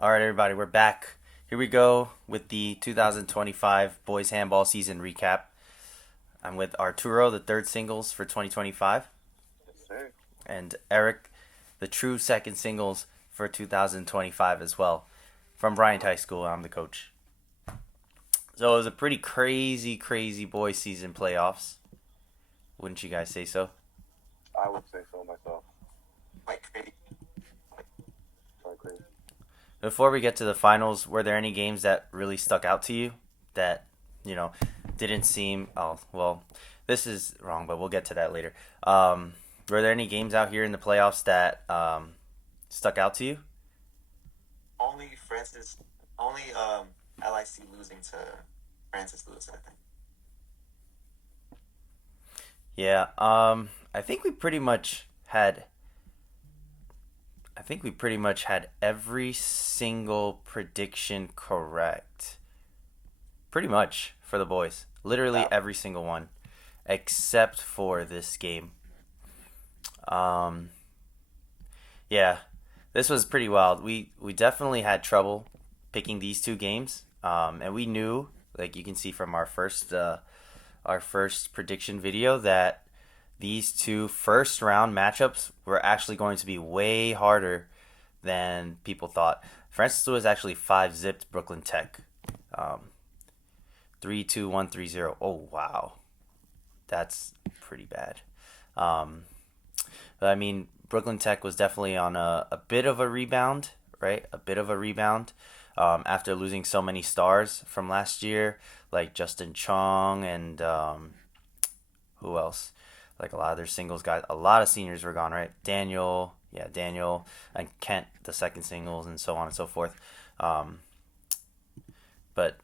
All right, everybody, we're back. Here we go with the 2025 boys handball season recap. I'm with Arturo, the third singles for 2025, Yes, sir. and Erick, the true second singles for 2025 as well. From Bryant High School, I'm the coach. So it was a pretty crazy boys season playoffs. Wouldn't you guys say so? I would say so myself. Quite crazy. Quite crazy. Before we get to the finals, were there any games that really stuck out to you that, you know, didn't seem. Oh, well, this is wrong, but we'll get to that later. Were there any games out here in the playoffs that stuck out to you? Only Francis, only LIC losing to Francis Lewis, I think. Yeah, I think we pretty much had. I think we pretty much had every single prediction correct. Pretty much for the boys. Literally Yeah, every single one, except for this game. Um, yeah, this was pretty wild. We definitely had trouble picking these two games, and we knew, like you can see from our first prediction video, that these two first round matchups were actually going to be way harder than people thought. Francis Lewis actually five zipped Brooklyn Tech, um, 3-2-1-3-0. Oh wow, that's pretty bad. Um, but I mean, Brooklyn Tech was definitely on a bit of a rebound, right? A bit of a rebound after losing so many stars from last year, like Justin Chong and who else? Like a lot of their singles guys. A lot of seniors were gone, right? Daniel, and Kent, the second singles, and so on and so forth. Um, but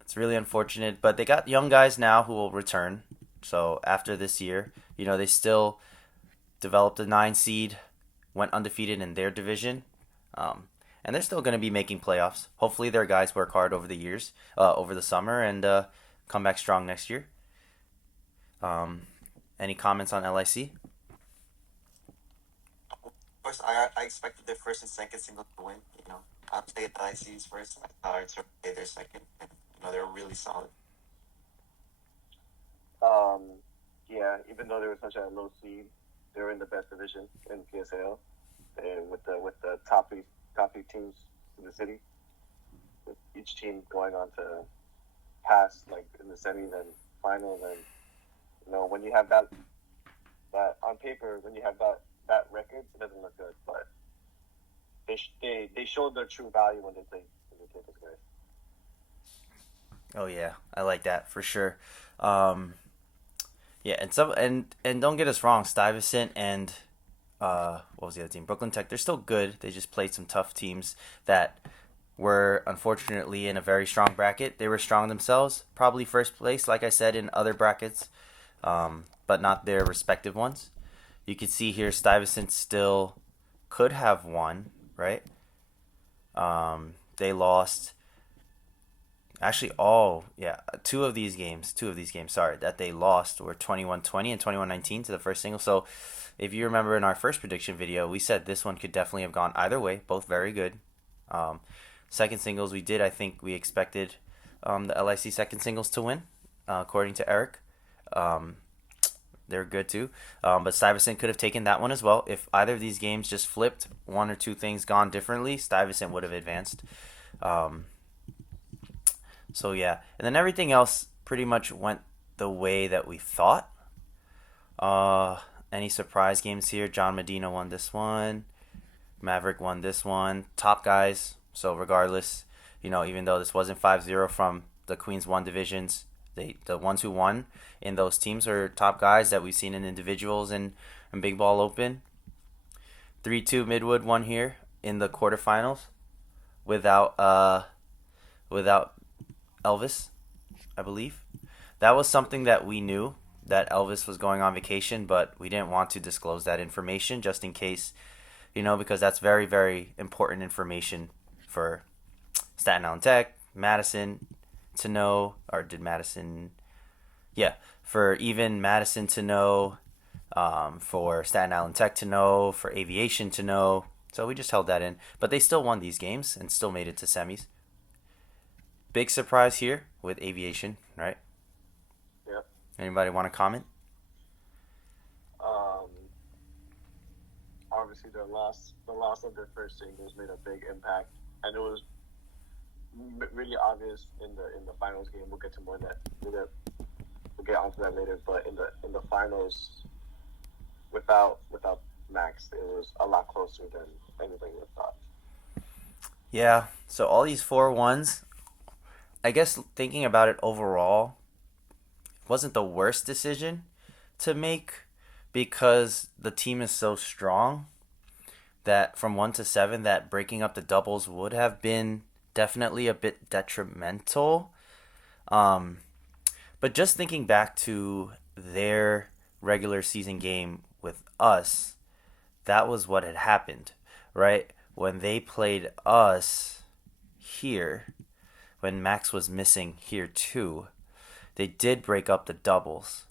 it's really unfortunate. But they got young guys now who will return. So after this year, they still developed a nine seed, went undefeated in their division, um, and they're still going to be making playoffs. Hopefully, their guys work hard over the years, over the summer, and come back strong next year. Um, any comments on LIC? of course, I expected their first and second single to win. I'll say LIC's first. I thought Arturo play their second, and they're really solid. Um, yeah, even though they were such a low seed, they were in the best division in PSAL, and with the top eight teams in the city, with each team going on to pass like in the semis and finals, and when you have that on paper, when you have that record, it doesn't look good, but they showed their true value when they played those guys. Oh yeah, I like that for sure. Um, yeah, and don't get us wrong, Stuyvesant and what was the other team? Brooklyn Tech. They're still good. They just played some tough teams that were unfortunately in a very strong bracket. They were strong themselves, probably first place, like I said, in other brackets, but not their respective ones. You could see here Stuyvesant still could have won, right? They lost actually two of these games, sorry, that they lost were 21-20 and 21-19 to the first single. So if you remember in our first prediction video, we said this one could definitely have gone either way, both very good. Um, Second singles, I think we expected the LIC second singles to win, according to Erick. Um, they're good too. But Stuyvesant could have taken that one as well. If either of these games just flipped, one or two things gone differently, Stuyvesant would have advanced. Um, so yeah, and then everything else pretty much went the way that we thought. Uh, any surprise games here? John Medina won this one. Maverick won this one. Top guys. So regardless, even though this wasn't 5-0 from the Queens 1 divisions, the ones who won in those teams are top guys that we've seen in individuals and Big Ball Open. 3-2 Midwood won here in the quarterfinals without without Elvis, I believe. That was something that we knew, that Elvis was going on vacation, but we didn't want to disclose that information just in case, because that's very, very important information for Staten Island Tech, Madison to know, or did Madison, yeah, for even Madison to know, for Staten Island Tech to know, for aviation to know. So we just held that in. But they still won these games and still made it to semis. Big surprise here with Aviation, right? Yep. Anybody want to comment? Um, Obviously, the loss of their first singles made a big impact, and it was really obvious in the finals game. We'll get to more of that. We'll get onto that later. But in the finals, without Max, it was a lot closer than anybody would have thought. Yeah. So all these 4-1s, I guess thinking about it overall, wasn't the worst decision to make because the team is so strong that from 1 to 7 that breaking up the doubles would have been definitely a bit detrimental. Um, but just thinking back to their regular season game with us, that was what had happened, right? When they played us here, when Max was missing here too, they did break up the doubles.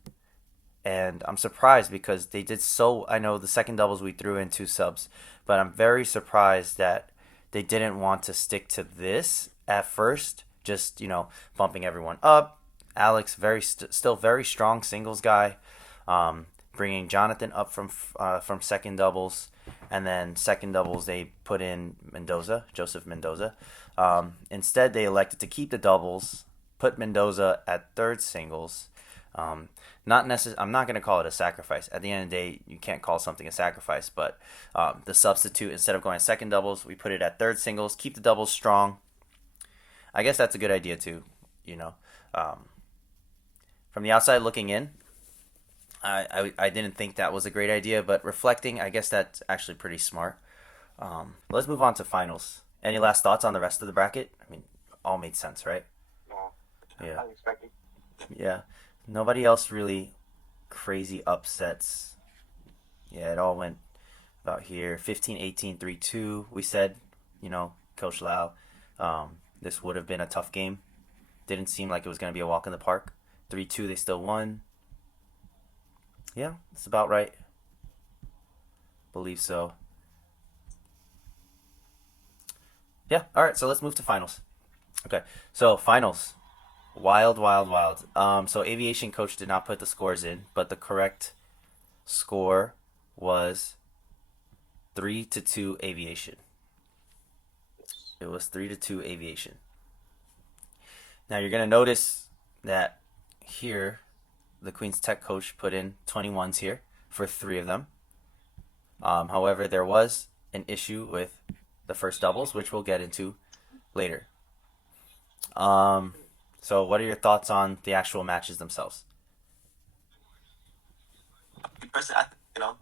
And I'm surprised because they did so. I know the second doubles we threw in 2 subs, but I'm very surprised that they didn't want to stick to this at first. Just bumping everyone up. Alex still very strong singles guy. Bringing Jonathan up from second doubles, and then second doubles they put in Joseph Mendoza. Instead, they elected to keep the doubles, put Mendoza at third singles. I'm not going to call it a sacrifice. At the end of the day, you can't call something a sacrifice, but the substitute, instead of going second doubles, we put it at third singles, keep the doubles strong. I guess that's a good idea too, you know. From the outside looking in, I didn't think that was a great idea, but reflecting, I guess that's actually pretty smart. Let's move on to finals. Any last thoughts on the rest of the bracket? I mean, all made sense, right? No, Yeah. unexpected. Yeah. Nobody else really crazy upsets. Yeah, it all went about here. 15-18, 3-2. We said, Coach Lau, this would have been a tough game. Didn't seem like it was going to be a walk in the park. 3-2, they still won. Yeah, that's about right. Believe so. Yeah, all right, so let's move to finals. Okay, so finals. Wild, wild, wild. So Aviation coach did not put the scores in, but the correct score was 3-2 Aviation. It was 3-2 Aviation. Now you're gonna notice that here, the Queens Tech coach put in 21s here for 3 of them. However, there was an issue with the first doubles, which we'll get into later. So what are your thoughts on the actual matches themselves? Personally, I think,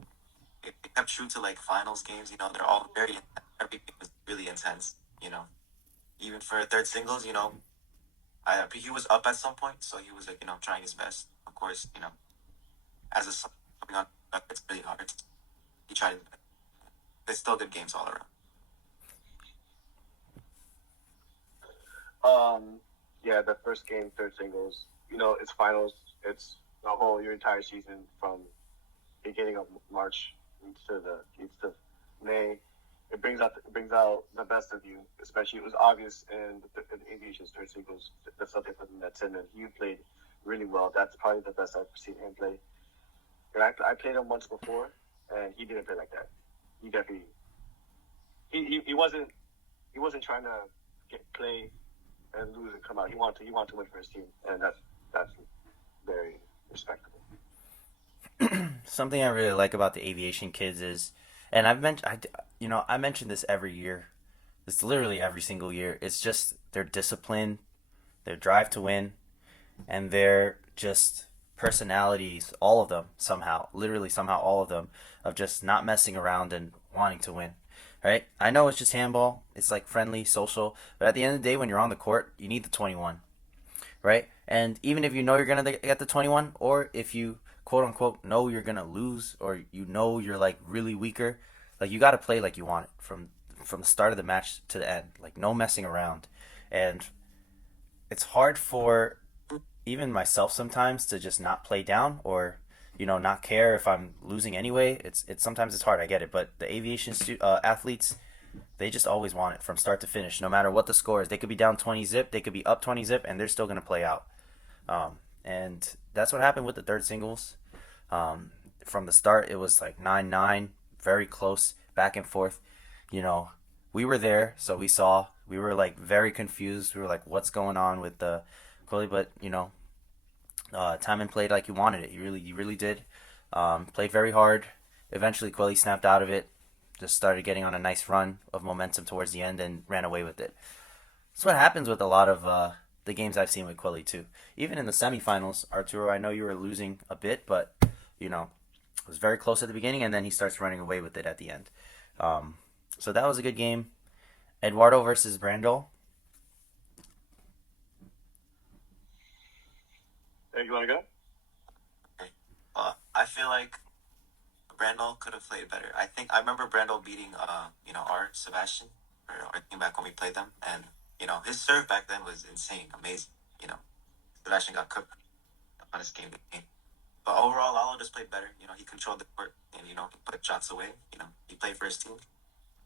it kept true to like finals games. They're all very intense. Every game was really intense. Even for third singles, he was up at some point, so he was like trying his best. Of course, as a coming on, it's really hard. He tried his best. It's still good games all around. Yeah, the first game, third singles. It's finals. It's your entire season from beginning of March into May. It brings out the best of you. Especially, it was obvious in Aviation's third singles. That's something for that Tim, and he played really well. That's probably the best I've seen him play. And I played him once before, and he didn't play like that. He definitely he wasn't trying to play and lose and come out. He wanted to win for his team, and that's very respectable. Something I really like about the Aviation kids is, and I mentioned this every year. It's literally every single year. It's just their discipline, their drive to win, and their just personalities, all of them somehow, literally somehow all of them, of just not messing around and wanting to win. Right? I know it's just handball. It's like friendly, social, but at the end of the day when you're on the court, you need the 21, right? And even if you know you're going to get the 21, or if you quote unquote know you're going to lose, or you're like really weaker, like you got to play like you want it from the start of the match to the end. Like no messing around. And it's hard for even myself sometimes to just not play down, or not care if I'm losing anyway. It's sometimes it's hard. I get it, but the aviation athletes, they just always want it from start to finish, no matter what the score is. They could be down 20 zip, they could be up 20 zip, and they're still gonna play out. And that's what happened with the third singles. From the start, it was like 9-9, very close, back and forth. You know, we were there, so we saw. We were like very confused. We were like, "What's going on with the Quilly?" But Timon played like he wanted it. He really did. Played very hard. Eventually, Quilly snapped out of it. Just started getting on a nice run of momentum towards the end and ran away with it. That's what happens with a lot of the games I've seen with Quilly too. Even in the semifinals, Arturo, I know you were losing a bit, but you know it was very close at the beginning, and then he starts running away with it at the end. So that was a good game. Eduardo versus Brandel. Hey, you want to go? Okay. I feel like Brandel could have played better. I remember Brandel beating our Sebastian or our team back when we played them, and his serve back then was insane, amazing. You know, Sebastian got cooked on his game. But overall, Lalo just played better. He controlled the court and he put shots away. He played for his team,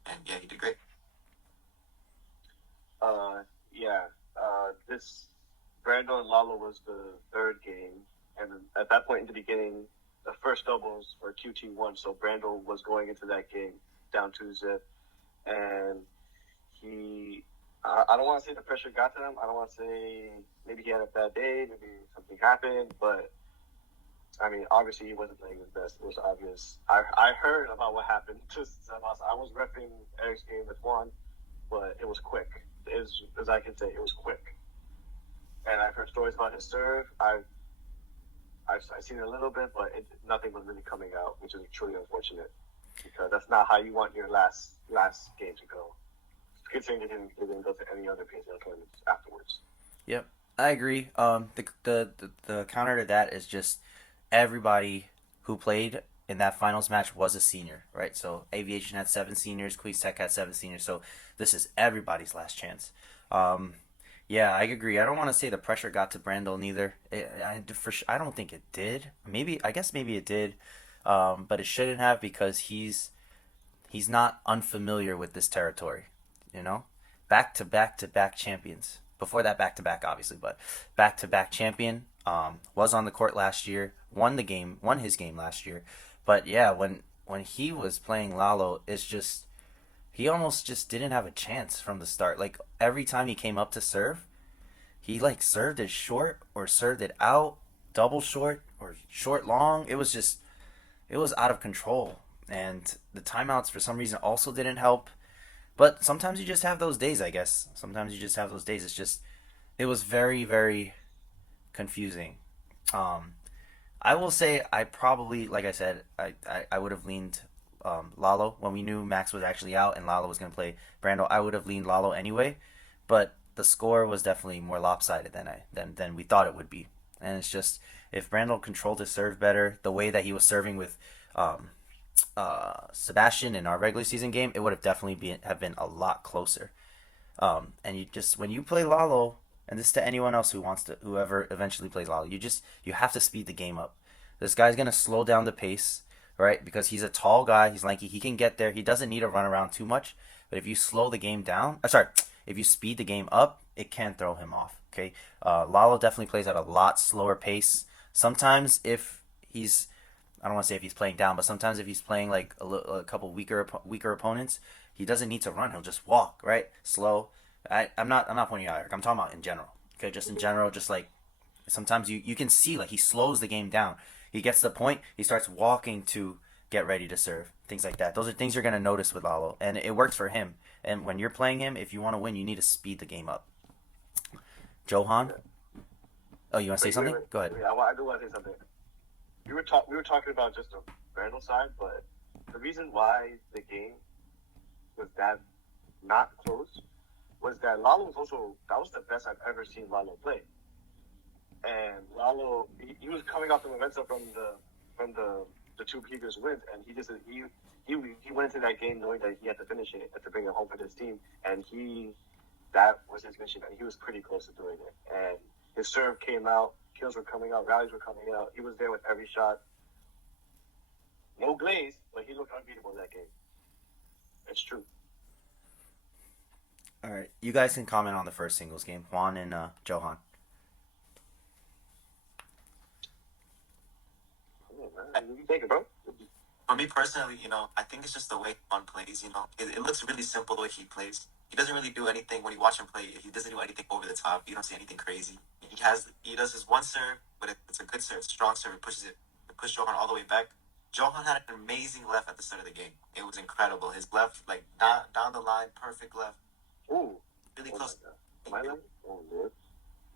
and yeah, he did great. Yeah. This Brando and Lalo was the third game, and at that point in the beginning, the first doubles were QT won. So Brando was going into that game down 2-zip, and he. I don't want to say the pressure got to him. I don't want to say maybe he had a bad day, maybe something happened, but I mean, obviously he wasn't playing his best. It was obvious. I heard about what happened. I was repping Erick's game with Juan, but it was quick. As I can say, it was quick. And I've heard stories about his serve. I've seen it a little bit, but nothing was really coming out, which is truly unfortunate because that's not how you want your last game to go. Considering he didn't go to any other PSAL tournaments afterwards. Yep, I agree. The counter to that is just everybody who played in that finals match was a senior, right? So Aviation had 7 seniors, Queens Tech had 7 seniors. So this is everybody's last chance. Um, yeah, I agree. I don't want to say the pressure got to Brandel neither. I don't think it did. I guess maybe it did, but it shouldn't have because he's not unfamiliar with this territory. You know, back to back to back champions. Before that, back to back, obviously, but back to back champion. Was on the court last year, won his game last year. But yeah, when he was playing Lalo, it's just he almost just didn't have a chance from the start. Like every time he came up to serve, he like served it short or served it out, double short or short long. It was out of control. And the timeouts for some reason also didn't help. But sometimes you just have those days, I guess. Sometimes you just have those days. It was very, very confusing. Um, I will say I probably, like I said, I would have leaned Lalo when we knew Max was actually out and Lalo was going to play Brando. I would have leaned Lalo anyway, but the score was definitely more lopsided than we thought it would be. And it's just if Brando controlled his serve better, the way that he was serving with um, Sebastian in our regular season game, it would have definitely have been a lot closer. And you just when you play Lalo, and this is to anyone else whoever eventually plays Lalo, you have to speed the game up. This guy's gonna slow down the pace, right? Because he's a tall guy, he's lanky, he can get there. He doesn't need to run around too much. But if you slow the game down, if you speed the game up, it can throw him off. Okay, Lalo definitely plays at a lot slower pace. Sometimes if he's I don't want to say if he's playing down, but sometimes if he's playing like a couple weaker opponents, he doesn't need to run. He'll just walk, right? Slow. I'm not pointing out Eric. I'm talking about in general. Okay, just in general, just like sometimes you can see like he slows the game down. He gets to the point, he starts walking to get ready to serve. Things like that. Those are things you're gonna notice with Lalo, and it works for him. And when you're playing him, if you want to win, you need to speed the game up. Johan, oh, you want to say something? Go ahead. Yeah, I do want to say something. We were talking about just the Randall side, but the reason why the game was that not close was that Lalo that was the best I've ever seen Lalo play. And Lalo, he was coming off the momentum from the two previous wins, and he went into that game knowing that he had to finish it, had to bring it home for his team, and that was his mission, and he was pretty close to doing it. And his serve came out, kills were coming out, rallies were coming out. He was there with every shot. No glaze, but he looked unbeatable in that game. It's true. All right, you guys can comment on the first singles game, Juan and Johan. Oh, man, you take it, bro. For me personally, I think it's just the way Juan plays. It looks really simple the way he plays. He doesn't really do anything when you watch him play. He doesn't do anything over the top. You don't see anything crazy. He does his one serve, but it's a good serve, strong serve. It pushes Johan all the way back. Johan had an amazing left at the start of the game. It was incredible. His left, like down the line, perfect left, Ooh. really Oh close, my God. Am I lying? Oh, Lord.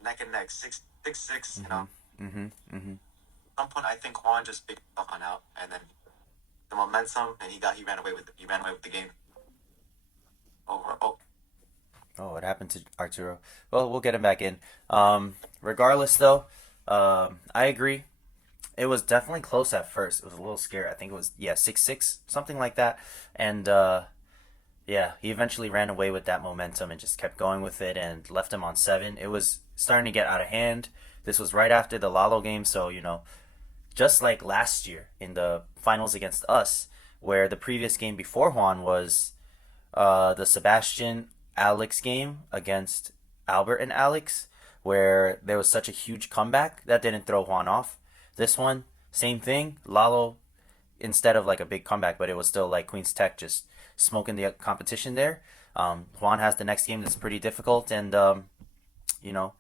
neck and neck, 6'6". Mm-hmm. Mm-hmm. At some point, I think Juan just picked Johan out, and then the momentum, and he ran away with the game. Over. Oh, Oh, what happened to Arturo? Well, we'll get him back in. Regardless, though, I agree. It was definitely close at first. It was a little scary. I think it was 6-6, something like that. And yeah, he eventually ran away with that momentum and just kept going with it and left him on 7. It was starting to get out of hand. This was right after the Lalo game, so just like last year in the finals against us, where the previous game before Juan was the Sebastian Alex game against Albert and Alex, where there was such a huge comeback that didn't throw Juan off. This one, same thing. Lalo, instead of like a big comeback, but it was still like Queens Tech just smoking the competition there. Juan has the next game that's pretty difficult, and you know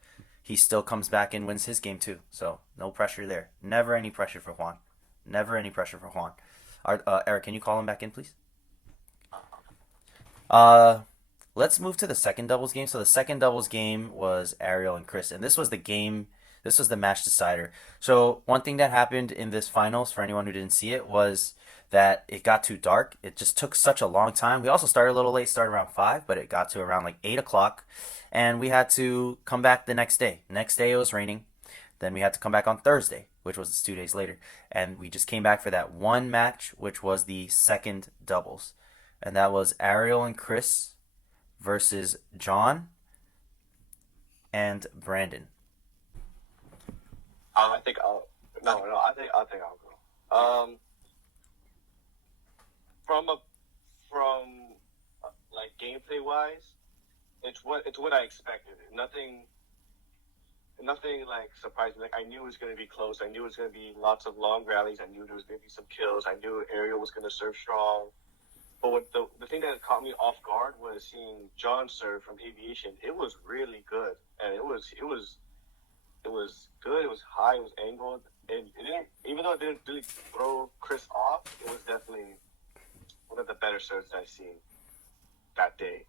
he still comes back and wins his game too. So no pressure there. Never any pressure for Juan. Never any pressure for Juan. Eric, can you call him back in, please? Uh, let's move to the second doubles game. So the second doubles game was Ariel and Chris, and this was the game. This was the match decider. So one thing that happened in this finals, for anyone who didn't see it, was that it got too dark. It just took such a long time. We also started a little late, started around 5, but it got to around like 8 o'clock, and we had to come back the next day. Next day it was raining. Then we had to come back on Thursday, which was 2 days later, and we just came back for that one match, which was the second doubles, and that was Ariel and Chris versus John and Brandon. I think I'll. No, no. I think I'll go. From like gameplay wise, it's what I expected. Nothing like surprising. Like I knew it was going to be close. I knew it was going to be lots of long rallies. I knew there was going to be some kills. I knew Ariel was going to serve strong. But what the thing that caught me off guard was seeing John serve from Aviation. It was really good, and it was good. It was high. It was angled. It didn't, even though it didn't really throw Chris off, it was definitely one of the better serves I've seen that day.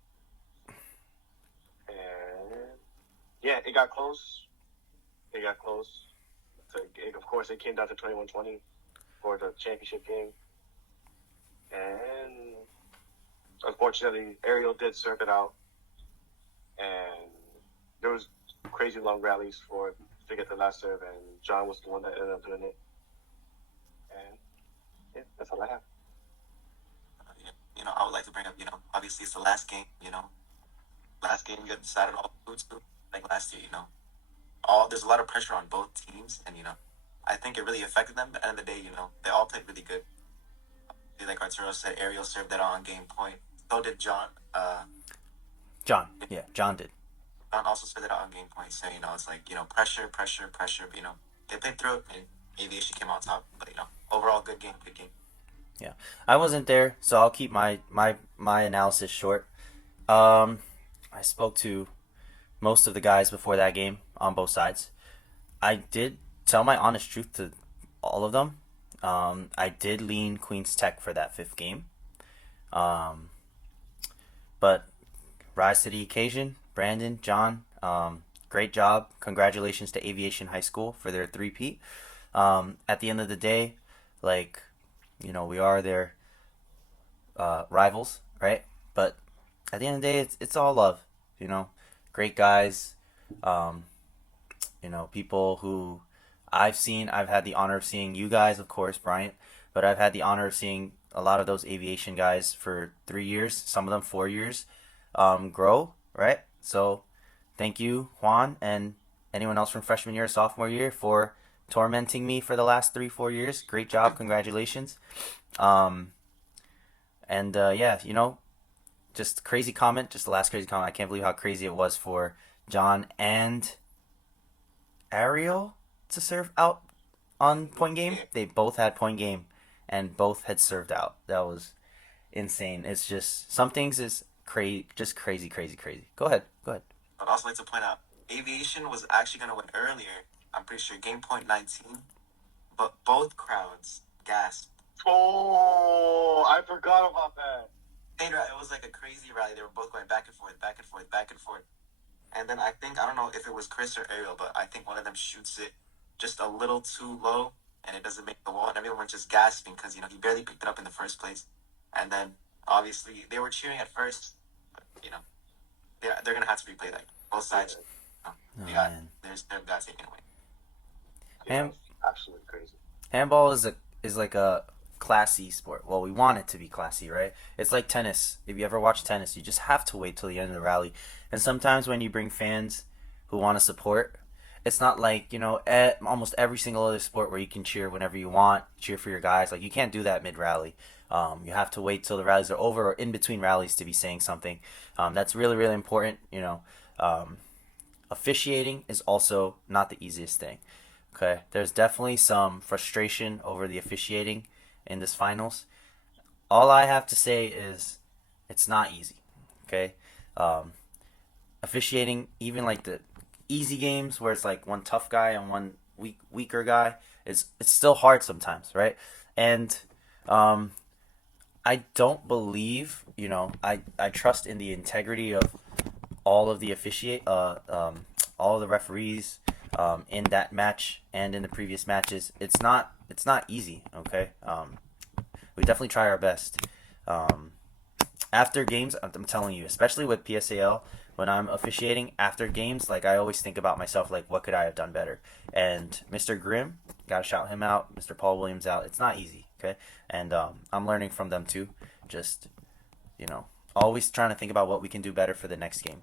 And yeah, it got close. It got close. So of course, it came down to 21-20 for the championship game. And unfortunately, Ariel did serve it out. And there was crazy long rallies to get the last serve, and John was the one that ended up doing it. And yeah, that's all I have. I would like to bring up, obviously it's the last game, last game you got decided all foods like last year, there's a lot of pressure on both teams, and I think it really affected them. But at the end of the day, they all played really good. Like Arturo said, Ariel served that on game point. So did John. John, yeah, John did. John also served that on game point. So it's like pressure, pressure, pressure. But they played through it, and Aviation came out top. But overall, good game, good game. Yeah, I wasn't there, so I'll keep my analysis short. I spoke to most of the guys before that game on both sides. I did tell my honest truth to all of them. I did lean Queens Tech for that fifth game. Um, but rise to the occasion. Brandon, John, great job. Congratulations to Aviation High School for their three-peat. At the end of the day, like, we are their rivals, right? But at the end of the day, it's all love, Great guys, people who I've had the honor of seeing you guys, of course, Bryant, but I've had the honor of seeing a lot of those aviation guys for 3 years, some of them 4 years, grow, right? So thank you, Juan, and anyone else from freshman year or sophomore year for tormenting me for the last 3-4 years. Great job, congratulations. Um, and yeah, just crazy comment. Just the last crazy comment. I can't believe how crazy it was for John and Ariel to serve out on point game. They both had point game, and both had served out. That was insane. It's just some things is crazy, just crazy, crazy, crazy. Go ahead, go ahead. I'd also like to point out, Aviation was actually going to win earlier. I'm pretty sure game point 19, but both crowds gasped. Oh, I forgot about that. It was like a crazy rally. They were both going back and forth, back and forth, back and forth. And then I don't know if it was Chris or Ariel, but I think one of them shoots it just a little too low, and it doesn't make the wall. And everyone was just gasping because, he barely picked it up in the first place. And then, obviously, they were cheering at first, but, they're going to have to replay that. Both sides, they're taking away. Yeah, absolutely crazy. Handball is like a classy sport. Well, we want it to be classy, right? It's like tennis. If you ever watch tennis, you just have to wait till the end of the rally. And sometimes when you bring fans who want to support, it's not like, almost every single other sport where you can cheer whenever you want, cheer for your guys. Like, you can't do that mid-rally. You have to wait till the rallies are over or in between rallies to be saying something. That's really, really important. Officiating is also not the easiest thing. Okay, there's definitely some frustration over the officiating in this finals. All I have to say is it's not easy. Okay, officiating, even like the easy games where it's like one tough guy and one weaker guy, it's still hard sometimes, right? And I don't believe, I trust in the integrity of all of the all of the referees in that match and in the previous matches. It's not easy. Okay, we definitely try our best. After games, I'm telling you, especially with PSAL, when I'm officiating after games, like I always think about myself, like what could I have done better? And Mr. Grimm, gotta shout him out. Mr. Paul Williams out. It's not easy. Okay, and I'm learning from them too. Just always trying to think about what we can do better for the next game.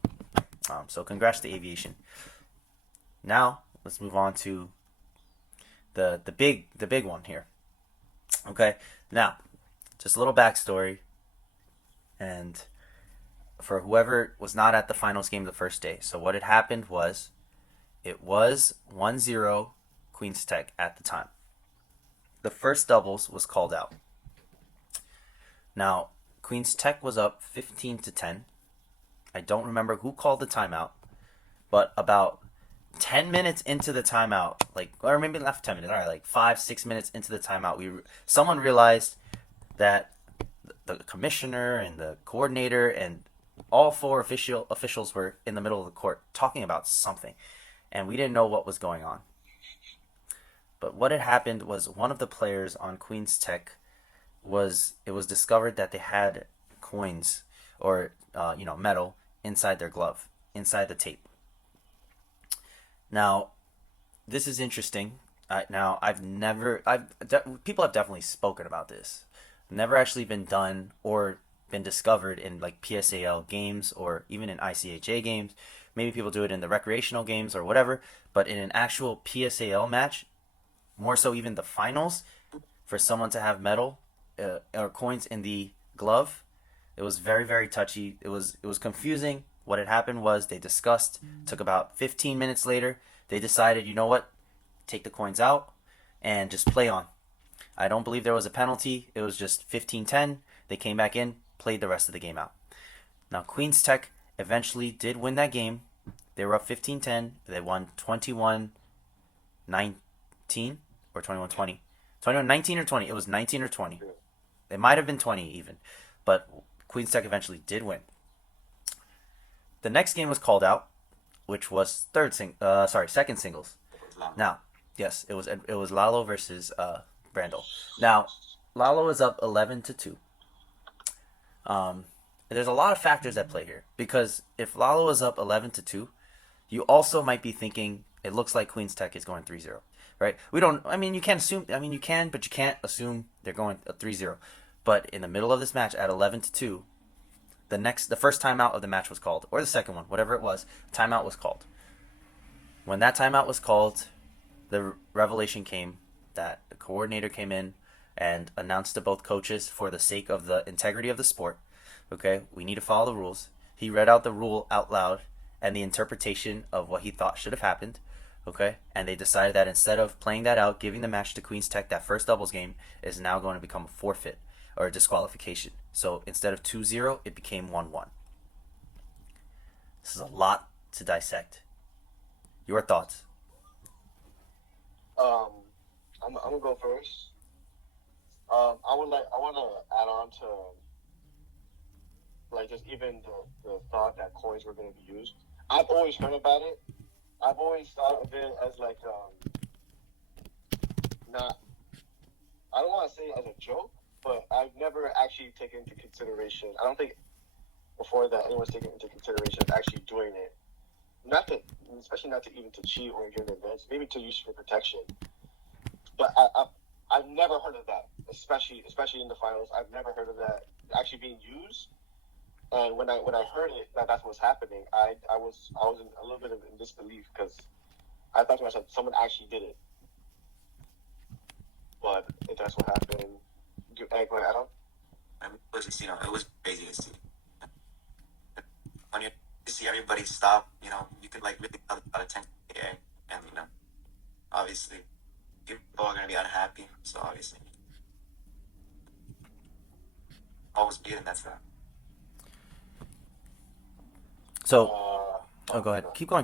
So congrats to Aviation. Now let's move on to the big one here. Okay, now just a little backstory, and for whoever was not at the finals game the first day. So what had happened was it was 1-0 Queens Tech at the time. The first doubles was called out. Now Queens Tech was up 15-10. I don't remember who called the timeout, but about 10 minutes into the timeout, or maybe left 10 minutes, all right, like 5-6 minutes into the timeout, someone realized that the commissioner and the coordinator and all four officials were in the middle of the court talking about something, and we didn't know what was going on. But what had happened was one of the players on Queens Tech it was discovered that they had coins or metal inside their glove, inside the tape. Now, this is interesting. Now, people have definitely spoken about this. Never actually been done or been discovered in like PSAL games or even in ICHA games. Maybe people do it in the recreational games or whatever, but in an actual PSAL match, more so even the finals, for someone to have metal or coins in the glove, it was very, very touchy. It was confusing. What had happened was they discussed, took about 15 minutes later, they decided, you know what, take the coins out and just play on. I don't believe there was a penalty. It was just 15-10. They came back in, played the rest of the game out. Now, Queens Tech eventually did win that game. They were up 15-10. They won 21-19 or 21-20. 21-19 or 20. It was 19 or 20. It might have been 20 even. But Queens Tech eventually did win. The next game was called out, which was second singles. Now, yes, it was Lalo versus Brandel. Now, Lalo is up 11-2. There's a lot of factors at play here, because if Lalo is up 11-2, you also might be thinking it looks like Queens Tech is going 3-0, right? You can assume, you can, but you can't assume they're going 3-0. But in the middle of this match at 11-2, the first timeout of the match was called, or the second one, whatever it was, timeout was called. When that timeout was called, the revelation came that the coordinator came in and announced to both coaches, for the sake of the integrity of the sport, okay, we need to follow the rules. He read out the rule out loud and the interpretation of what he thought should have happened, okay, and they decided that instead of playing that out, giving the match to Queens Tech, that first doubles game is now going to become a forfeit or a disqualification. So instead of 2-0, it became 1-1. This is a lot to dissect. Your thoughts? Um, I'm gonna go first. I want to add on to like just even the thought that coins were going to be used. I've always heard about it. I've always thought of it as like not. I don't want to say as a joke, but I've never actually taken into consideration. I don't think before that anyone's taken into consideration of actually doing it. Not to, especially not to even to cheat or give an advantage. Maybe to use for protection. But I've never heard of that, especially in the finals. I've never heard of that actually being used. And when I heard it that that's what's happening, I was in a little bit of in disbelief because I thought to myself someone actually did it. But if that's what happened, go ahead, Adam. I mean, it was just, it was crazy to see. When you see everybody stop, you can like really tell about attention to the game, and obviously people are gonna be unhappy. So obviously, always beating that's that. So, go ahead. Keep going.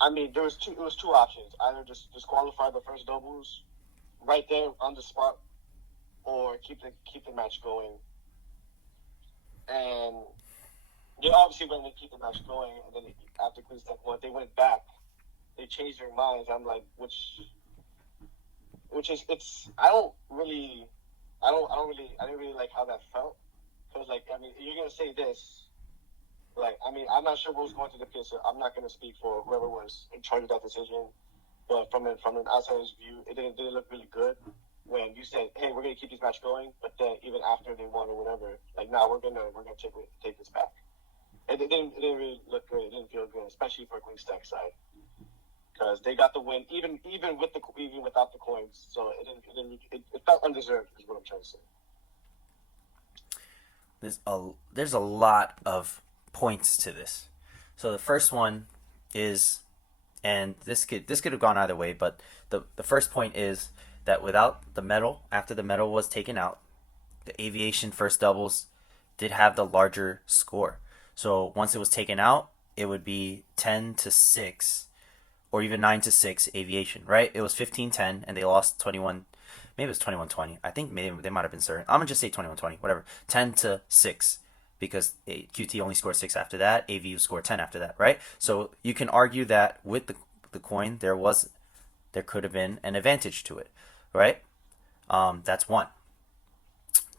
I mean, there was two options. Either just disqualify the first doubles right there on the spot, or keep the match going. And they obviously went to keep the match going, and then after Queens Tech won, they went back. They changed their minds. I'm like, which is it's. I didn't really like how that felt. Because like, I mean, you're gonna say this. Like, I mean, I'm not sure what was going through the PSAL. I'm not going to speak for whoever was in charge of that decision. But from an outsider's view, it didn't look really good when you said, "Hey, we're going to keep this match going," but then even after they won or whatever, like, "Nah, we're gonna take this back." It didn't really look good. It didn't feel good, especially for Queens Tech side, because they got the win even without the coins. So it felt undeserved. Is what I'm trying to say. There's a lot of points to this. So the first one is, and this could have gone either way, but the first point is that without the medal, after the medal was taken out, the aviation first doubles did have the larger score. So once it was taken out, it would be 10-6 or even 9-6 aviation, right? It was 15-10 and they lost 21, maybe it was 21-20. I think maybe they might have been certain. I'm going to just say 21-20, whatever. 10-6 because QT only scored 6 after that. AVU scored 10 after that, right? So you can argue that with the coin, there could have been an advantage to it, right? That's one.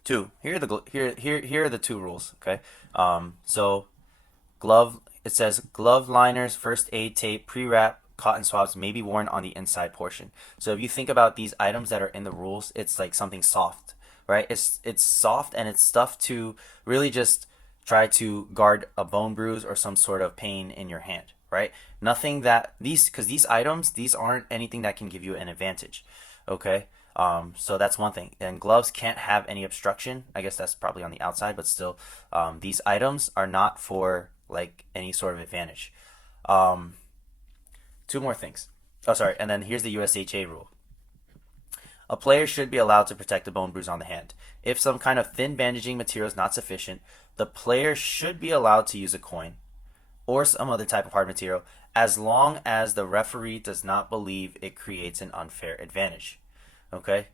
Two. Here are the two rules. Okay. So glove. It says glove liners, first aid tape, pre-wrap, cotton swabs may be worn on the inside portion. So if you think about these items that are in the rules, it's like something soft, right? It's soft and it's stuff to really just try to guard a bone bruise or some sort of pain in your hand, right? Nothing that because these items, these aren't anything that can give you an advantage. Okay. So that's one thing. And gloves can't have any obstruction. I guess that's probably on the outside, but still, these items are not for like any sort of advantage. Two more things. Oh, sorry. And then here's the USHA rule. A player should be allowed to protect a bone bruise on the hand. If some kind of thin bandaging material is not sufficient, the player should be allowed to use a coin or some other type of hard material as long as the referee does not believe it creates an unfair advantage. Okay?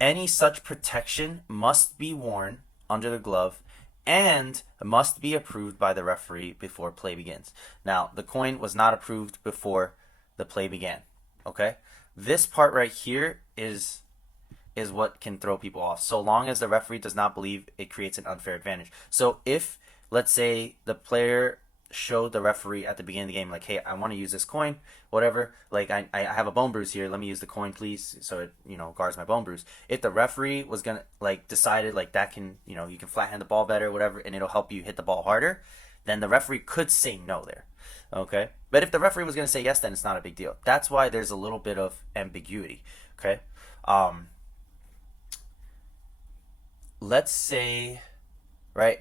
Any such protection must be worn under the glove and must be approved by the referee before play begins. Now, the coin was not approved before the play began. Okay? This part right here is what can throw people off, so long as the referee does not believe it creates an unfair advantage. So if, let's say, the player showed the referee at the beginning of the game, like, "Hey, I want to use this coin, whatever, like, I have a bone bruise here, let me use the coin, please, so it, guards my bone bruise." If the referee was gonna, like, decided, like, that can, you can flatten the ball better, whatever, and it'll help you hit the ball harder, then the referee could say no there. Okay? But if the referee was going to say yes, then it's not a big deal. That's why there's a little bit of ambiguity. Okay? Let's say, right,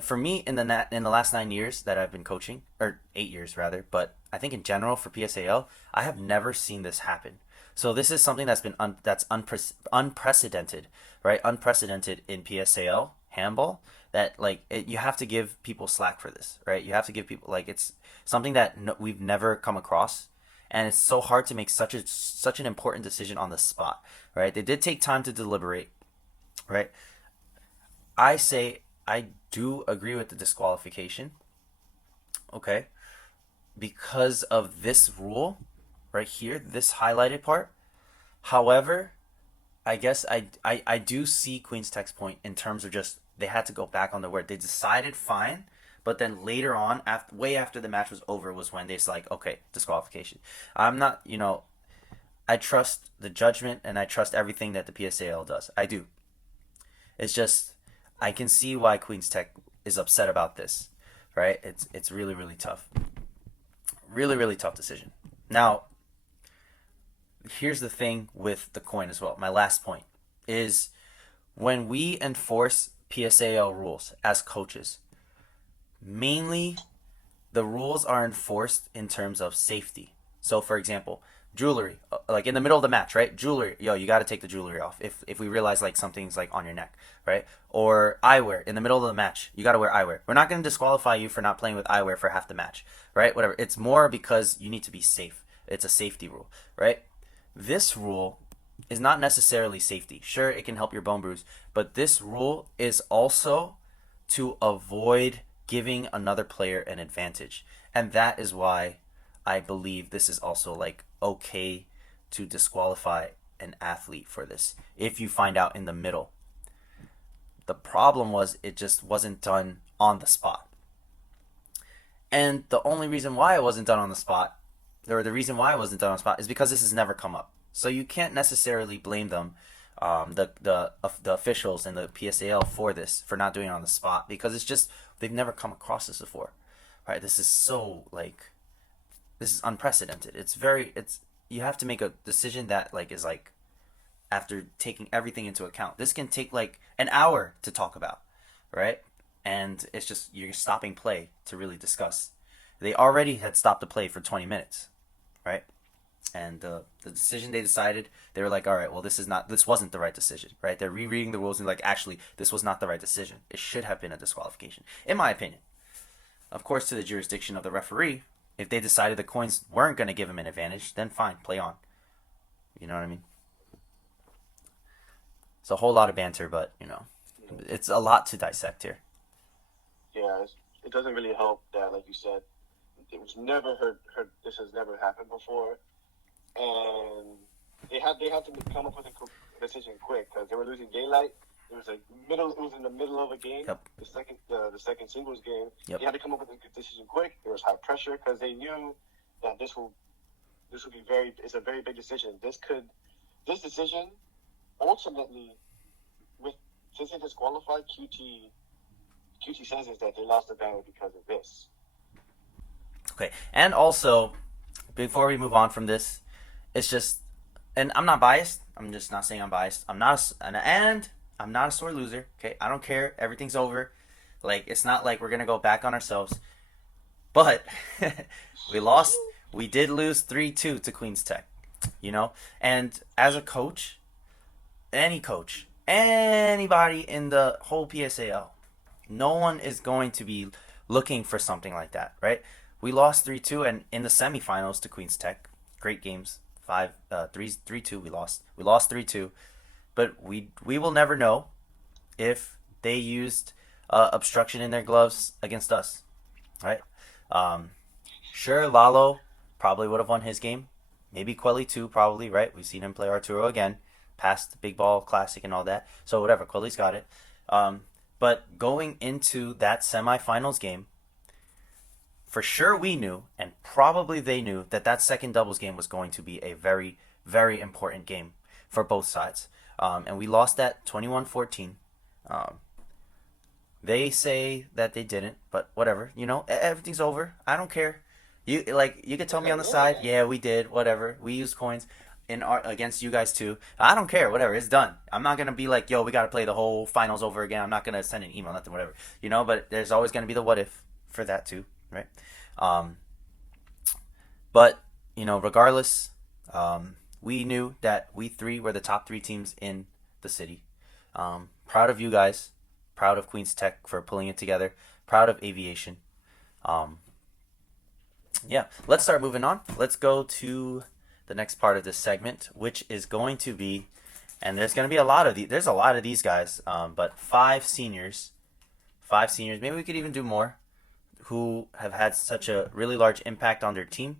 for me in the last 9 years that I've been coaching, or 8 years rather, but I think in general for PSAL, I have never seen this happen. So this is something that's been unprecedented, right? Unprecedented in PSAL handball. That you have to give people slack for this, right? You have to give people it's something that we've never come across, and it's so hard to make such an important decision on the spot, right? They did take time to deliberate, right? I say I do agree with the disqualification, okay, because of this rule right here, this highlighted part. However, I guess I do see Queen's Tech's point in terms of just they had to go back on their word. They decided fine, but then later on, way after the match was over, was when they're like, okay, disqualification. I'm not, I trust the judgment and I trust everything that the PSAL does. I do. It's just I can see why Queen's Tech is upset about this, right? It's really, really tough. Really, really tough decision. Now, here's the thing with the coin as well. My last point is when we enforce PSAL rules as coaches, mainly the rules are enforced in terms of safety. So, for example, jewelry, like in the middle of the match, right? Jewelry, you got to take the jewelry off if we realize something's on your neck, right? Or eyewear in the middle of the match, you got to wear eyewear. We're not going to disqualify you for not playing with eyewear for half the match, right? Whatever. It's more because you need to be safe. It's a safety rule, right? This rule is not necessarily safety. Sure, it can help your bone bruise, but this rule is also to avoid giving another player an advantage. And that is why I believe this is also okay to disqualify an athlete for this if you find out in the middle. The problem was it just wasn't done on the spot. And the only reason why it wasn't done on the spot, or the reason why it wasn't done on the spot, is because this has never come up. So you can't necessarily blame them, the officials and the PSAL for this, for not doing it on the spot, because it's just they've never come across this before, right? This is so this is unprecedented. You have to make a decision that is after taking everything into account. This can take an hour to talk about, right? And it's just you're stopping play to really discuss. They already had stopped the play for 20 minutes, right? And the decision they decided, they were all right, well, this wasn't the right decision, right? They're rereading the rules and actually, this was not the right decision. It should have been a disqualification, in my opinion. Of course, to the jurisdiction of the referee, if they decided the coins weren't going to give him an advantage, then fine, play on. You know what I mean? It's a whole lot of banter, but, it's a lot to dissect here. Yeah, it doesn't really help that, like you said, it was never heard. This has never happened before, and they had to come up with a decision quick because they were losing daylight. It was in the middle of a game. Yep. The second singles game. Yep. They had to come up with a decision quick. There was high pressure because they knew that this will be it's a very big decision. This decision ultimately, since they disqualified, QT says is that they lost the battle because of this. Okay, and also, before we move on from this, it's just, and I'm not biased. I'm just not saying I'm biased. I'm not a sore loser. Okay, I don't care. Everything's over. It's not like we're gonna go back on ourselves. But we lost. We did lose 3-2 to Queen's Tech. And as a coach, anybody in the whole PSAL, no one is going to be looking for something like that, right? We lost 3-2, and in the semifinals to Queen's Tech, great games, 3-2 we lost. We lost 3-2, but we will never know if they used obstruction in their gloves against us, right? Sure, Lalo probably would have won his game. Maybe Quelly too, probably, right? We've seen him play Arturo again, past the Big Ball Classic and all that. So whatever, Quelly's got it. But going into that semifinals game, for sure we knew, and probably they knew, that second doubles game was going to be a very, very important game for both sides. And we lost that 21-14. They say that they didn't, but whatever. Everything's over. I don't care. You could tell me on the side, yeah, we did, whatever. We used coins in our against you guys too. I don't care, whatever. It's done. I'm not gonna be like, yo, we gotta play the whole finals over again. I'm not gonna send an email, nothing, whatever. But there's always gonna be the what if for that too, right? Um, but regardless, we knew that we three were the top three teams in the city. Proud of you guys. Proud of Queens Tech for pulling it together. Proud of aviation. Um, yeah, let's start moving on. Let's go to the next part of this segment, which is going to be, and there's going to be a lot of these. There's a lot of these guys, but five seniors. Maybe we could even do more, who have had such a really large impact on their team,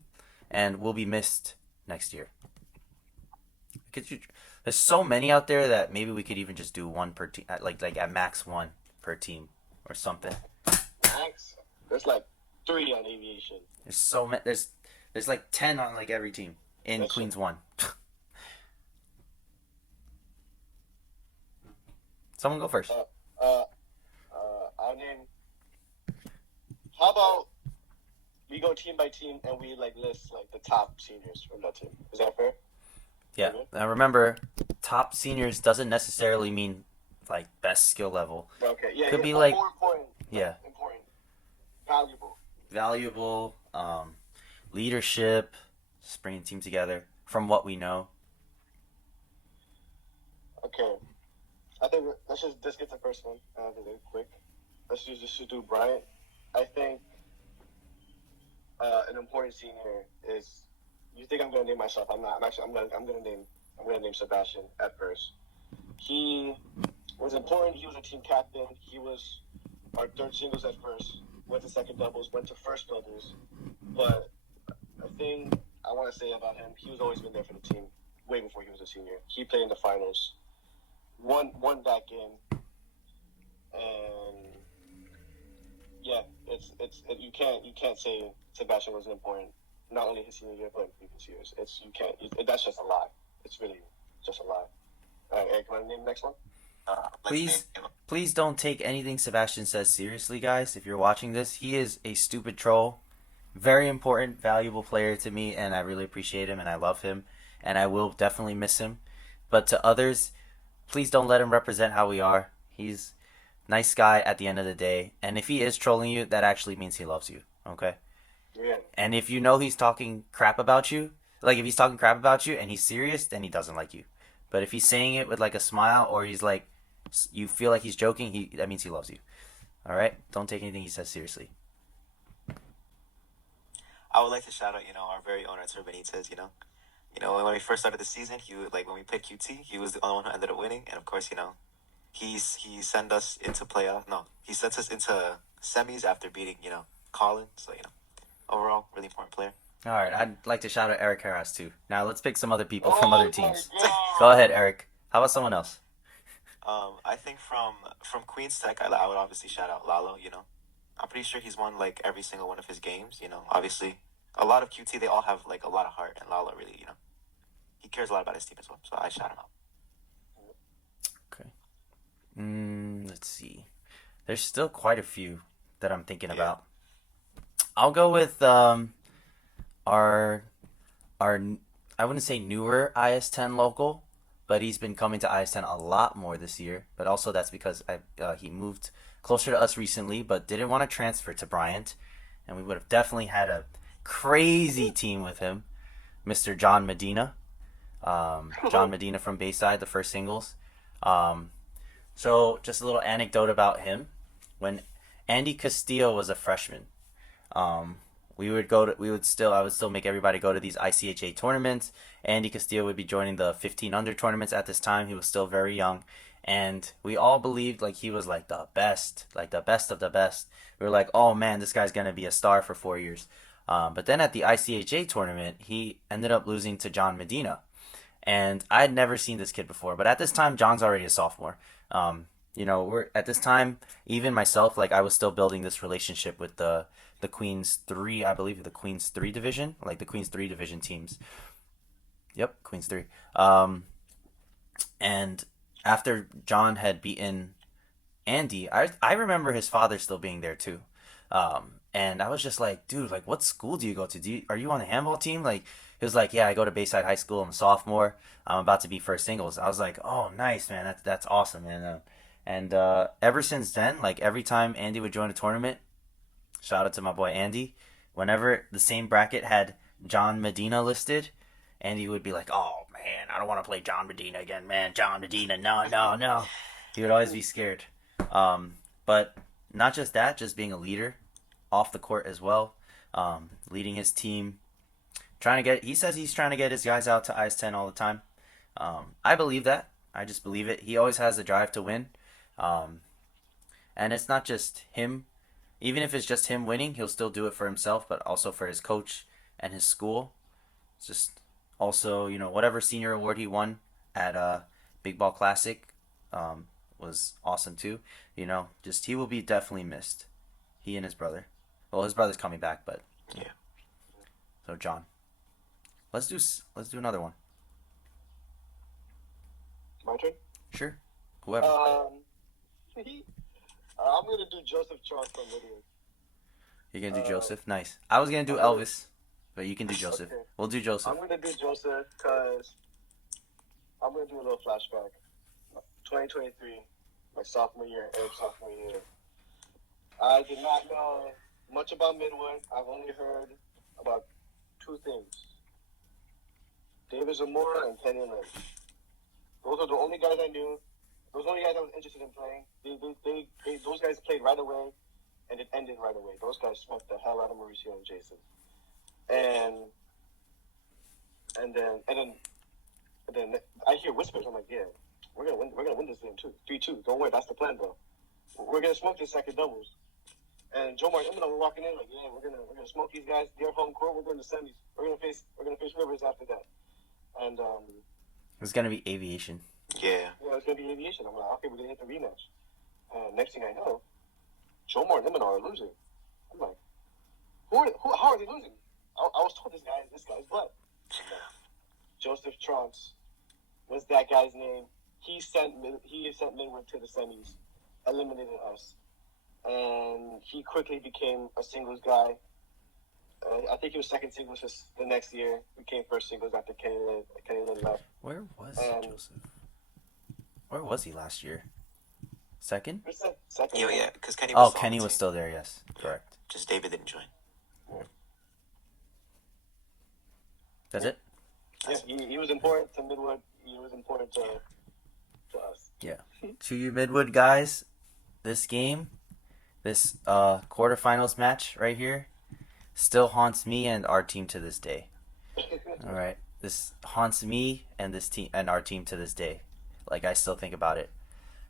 and will be missed next year. There's so many out there that maybe we could even just do one per team, like at max one per team or something. Max? There's like 3 on aviation. There's so many. There's like 10 on like every team in That's Queens One. Someone go first. I'll name. How about we go team by team and we like list like the top seniors from that team? Is that fair? Yeah. Now remember, top seniors doesn't necessarily mean like best skill level. Okay. Yeah. Could yeah, be but like more important. yeah, Important. Valuable. valuable, leadership, just bringing team together from what we know. Okay. I think let's get the first one out of it quick. Let's just do Bryant. I think an important senior is. You think I'm gonna name myself? I'm not. I'm gonna name Sebastian at first. He was important. He was a team captain. He was our third singles at first. Went to second doubles. Went to first doubles. But the thing I want to say about him, he was always been there for the team way before he was a senior. He played in the finals. Won that game, and yeah, you can't say Sebastian wasn't important. Not only his senior year, but in previous years. That's just a lie. It's really just a lie. All right, Eric, you want to name the next one? Please don't take anything Sebastian says seriously, guys. If you're watching this, he is a stupid troll. Very important, valuable player to me, and I really appreciate him, and I love him, and I will definitely miss him. But to others, please don't let him represent how we are. He's a nice guy at the end of the day, and if he is trolling you, that actually means he loves you, okay? Yeah. And if you know he's talking crap about you, like if he's talking crap about you and he's serious, then he doesn't like you. But if he's saying it with like a smile, or he's like, you feel like he's joking, that means he loves you. All right? Don't take anything he says seriously. I would like to shout out, our very own Arturo Benitez. When we first started the season, when we played QT, he was the only one who ended up winning, and of course, he sent us into playoff. No, he sent us into semis after beating, Colin. So overall, really important player. All right, I'd like to shout out Erick Harris too. Now let's pick some other people from other teams. Go ahead, Erick. How about someone else? I think from Queens Tech, I would obviously shout out Lalo. I'm pretty sure he's won like every single one of his games. Obviously, a lot of QT, they all have like a lot of heart, and Lalo really, he cares a lot about his team as well. So I shout him out. Okay. Let's see. There's still quite a few that I'm thinking about. I'll go with our I wouldn't say newer IS-10 local, but he's been coming to IS-10 a lot more this year. But also that's because he moved closer to us recently, but didn't want to transfer to Bryant, and we would have definitely had a crazy team with him, Mr. John Medina. John Medina from Bayside, the first singles. So just a little anecdote about him. When Andy Castillo was a freshman, I would still make everybody go to these ICHA tournaments. Andy Castillo would be joining the 15 under tournaments at this time. He was still very young, and we all believed like he was like the best of the best. We were like, oh man, this guy's gonna be a star for 4 years. But then at the ICHA tournament, he ended up losing to John Medina, and I had never seen this kid before. But at this time, John's already a sophomore. We're at this time, even myself, like I was still building this relationship with the Queens 3, I believe the Queens 3 division, like the Queens 3 division teams. Yep, Queens 3. And after John had beaten Andy, I remember his father still being there too. And I was just like, dude, like, what school do you go to? Are you on the handball team? Like, he was like, yeah, I go to Bayside High School. I'm a sophomore. I'm about to be first singles. I was like, oh, nice, man. That's awesome, man. And ever since then, like every time Andy would join a tournament, shout out to my boy Andy. Whenever the same bracket had John Medina listed, Andy would be like, "Oh man, I don't want to play John Medina again, man. John Medina, no, no, no." He would always be scared. But not just that, just being a leader off the court as well, leading his team, trying to get. He says he's trying to get his guys out to Ice 10 all the time. I believe that. I just believe it. He always has the drive to win, um, and it's not just him. Even if it's just him winning, he'll still do it for himself, but also for his coach and his school. It's just also, whatever senior award he won at Big Ball Classic was awesome too. Just he will be definitely missed. He and his brother. Well, his brother's coming back, but Yeah. so John, let's do another one. My turn. Sure, whoever. I'm gonna do Joseph Charles from Lydia. You're gonna do Joseph. Nice. I was gonna do Elvis, but you can do Joseph. Okay. We'll do Joseph. I'm gonna do Joseph because I'm gonna do a little flashback. 2023, my sophomore year, Erick's sophomore year. I did not know much about Midwood. I've only heard about two things: David Zamora and Kenny Lynch. Those are the only guys I knew. Those are the only guys I was interested in playing. Those guys played right away, and it ended right away. Those guys smoked the hell out of Mauricio and Jason. And then I hear whispers. I'm like, yeah, we're gonna win this game too. 3-2. Don't worry, that's the plan, bro. We're gonna smoke this second doubles. And Joe Martin, we're walking in like, yeah, we're gonna smoke these guys. Their home court. We're going to semis. We're gonna face Rivers after that. And It's gonna be Aviation. Yeah. it's gonna be Aviation. I'm like, okay, we're gonna hit the rematch. Next thing I know, Joe Martin and are losing. I'm like, how are they losing? I was told this guy's butt. Joseph Trunks was that guy's name. He sent Midwood to the semis, eliminated us, and he quickly became a singles guy. I think he was second singles just the next year. Became first singles after Kenny Lynn left. Where was Joseph? Where was he last year? Second? Second. Yeah, because Kenny was Oh, Kenny was still there. Yes, correct. Just David didn't join. That's it. Yeah, he was important to Midwood. He was important to us. Yeah. To you Midwood guys, this game, this quarterfinals match right here, still haunts me and our team to this day. All right, this haunts me and this team and our team to this day. Like I still think about it.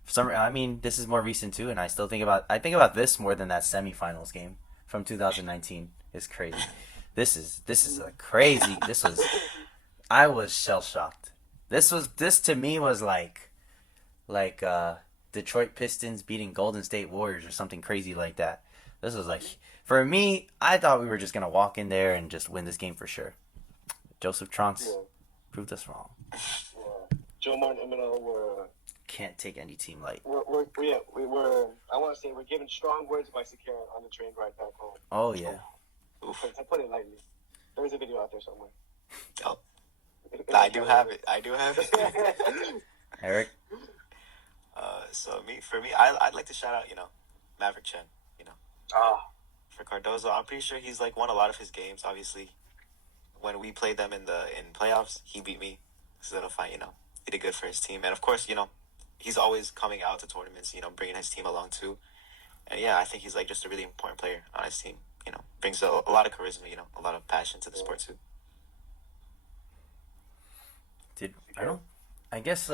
This is more recent too, and I think about this more than that semifinals game from 2019. It's crazy. This is a crazy. I was shell shocked. This to me was like Detroit Pistons beating Golden State Warriors or something crazy like that. This was like, for me, I thought we were just gonna walk in there and just win this game for sure. Joseph Trunks proved us wrong. Yeah. Joe Martin and Eminem were. Can't take any team light. We were. I want to say we're given strong words by Sakara on the train ride back home. Oh yeah. Oof. To put it lightly, there is a video out there somewhere. Oh, I do have it. Eric. For me, I'd like to shout out, Maverick Chen, Ah, for Cardozo. I'm pretty sure he's like won a lot of his games. Obviously, when we played them in playoffs, he beat me. So that'll fight, he did good for his team, and of course, he's always coming out to tournaments, bringing his team along too. And yeah, I think he's like just a really important player on his team. Brings a lot of charisma, a lot of passion to the sport too. I guess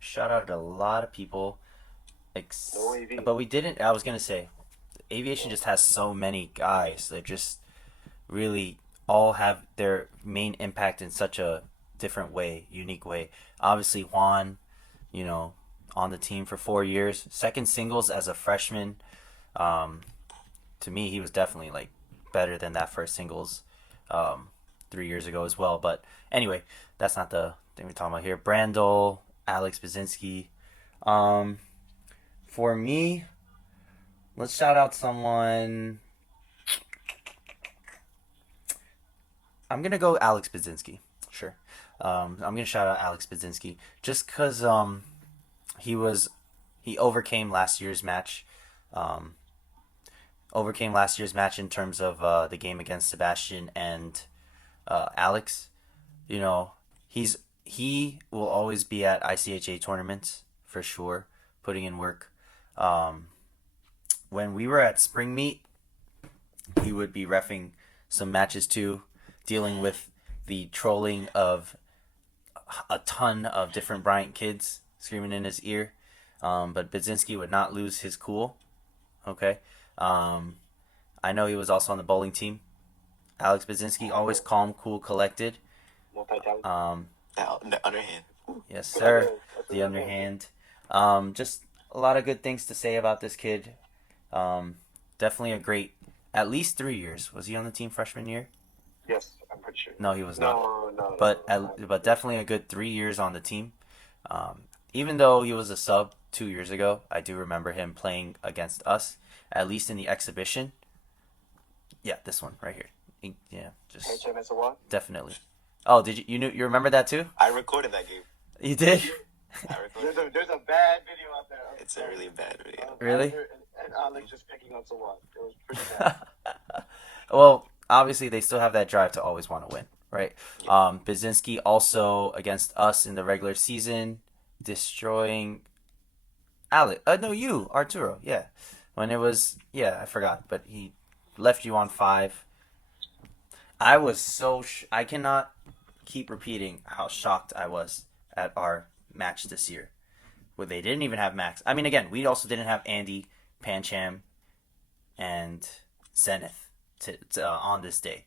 shout out to a lot of people. No AV. But we didn't. I was gonna say, Aviation just has so many guys that just really all have their main impact in such a different way, unique way. Obviously, Juan, on the team for 4 years, second singles as a freshman. To me, he was definitely better than that first singles 3 years ago as well. But anyway, that's not the thing we're talking about here. Brandel, Alex Bazinski. For me, let's shout out someone. I'm gonna go Alex Budzinski. Sure. I'm gonna shout out Alex Budzinski just because he overcame last year's match. Um, Overcame last year's match in terms of the game against Sebastian and Alex. You know, he will always be at ICHA tournaments for sure, putting in work. Um, when we were at spring meet, he would be reffing some matches too, dealing with the trolling of a ton of different Bryant kids screaming in his ear. But Budzinski would not lose his cool. Okay. Um, I know he was also on the bowling team. Alex Budzinski, always calm, cool, collected. Multi-talent. The underhand. Yes, sir. The underhand. Just a lot of good things to say about this kid. Definitely a great, at least 3 years. Was he on the team freshman year? Yes, I'm pretty sure. No, he was not. No. But definitely a good 3 years on the team. Even though he was a sub 2 years ago, I do remember him playing against us, at least in the exhibition. Yeah, this one right here. Yeah, just definitely. Oh, did you remember that too? I recorded that game. You did? I recorded. There's a bad video out there. It's a really bad video. Really? And Alex just picking on someone. It was pretty bad. Well, obviously they still have that drive to always want to win, right? Yeah. Budzinski also against us in the regular season, destroying Alex. No, you, Arturo. Yeah, when it was, yeah, I forgot, but he left you on 5. I was I cannot keep repeating how shocked I was at our match this year, where they didn't even have Max. I mean, again, we also didn't have Andy, Pancham, and Zenith on this day.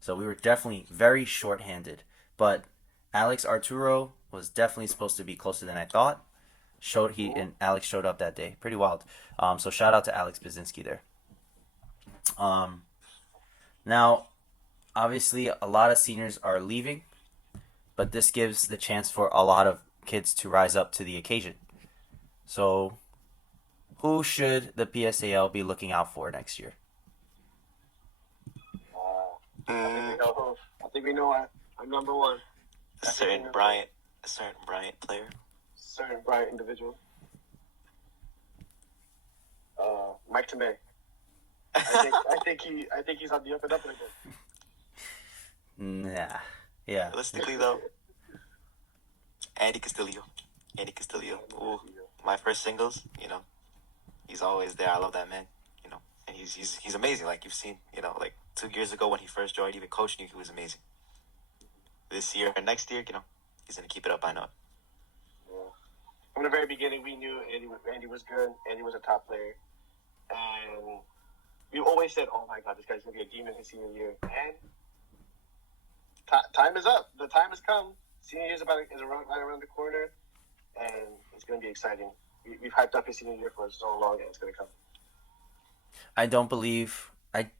So we were definitely very short-handed. But Alex Arturo was definitely supposed to be closer than I thought. And Alex showed up that day. Pretty wild. So shout out to Alex Budzinski there. Now, obviously, a lot of seniors are leaving, but this gives the chance for a lot of kids to rise up to the occasion. So, who should the PSAL be looking out for next year? I think we know our number one. A certain Bryant player. Certain Bryant individual. Mike Tomei. I think he's on the up and up again. Nah. Yeah. Realistically, though, Andy Castillo. Ooh, my first singles, he's always there. I love that man, and he's amazing. Like you've seen, like 2 years ago when he first joined, even coaching, he was amazing. This year and next year, he's gonna keep it up. I know. Yeah. From the very beginning, we knew Andy was good. Andy was a top player, and we always said, "Oh my God, this guy's gonna be a demon his senior year." And time is up. The time has come. Senior year is right around the corner, and it's going to be exciting. We've hyped up his senior year for so long, and it's going to come. I don't believe. I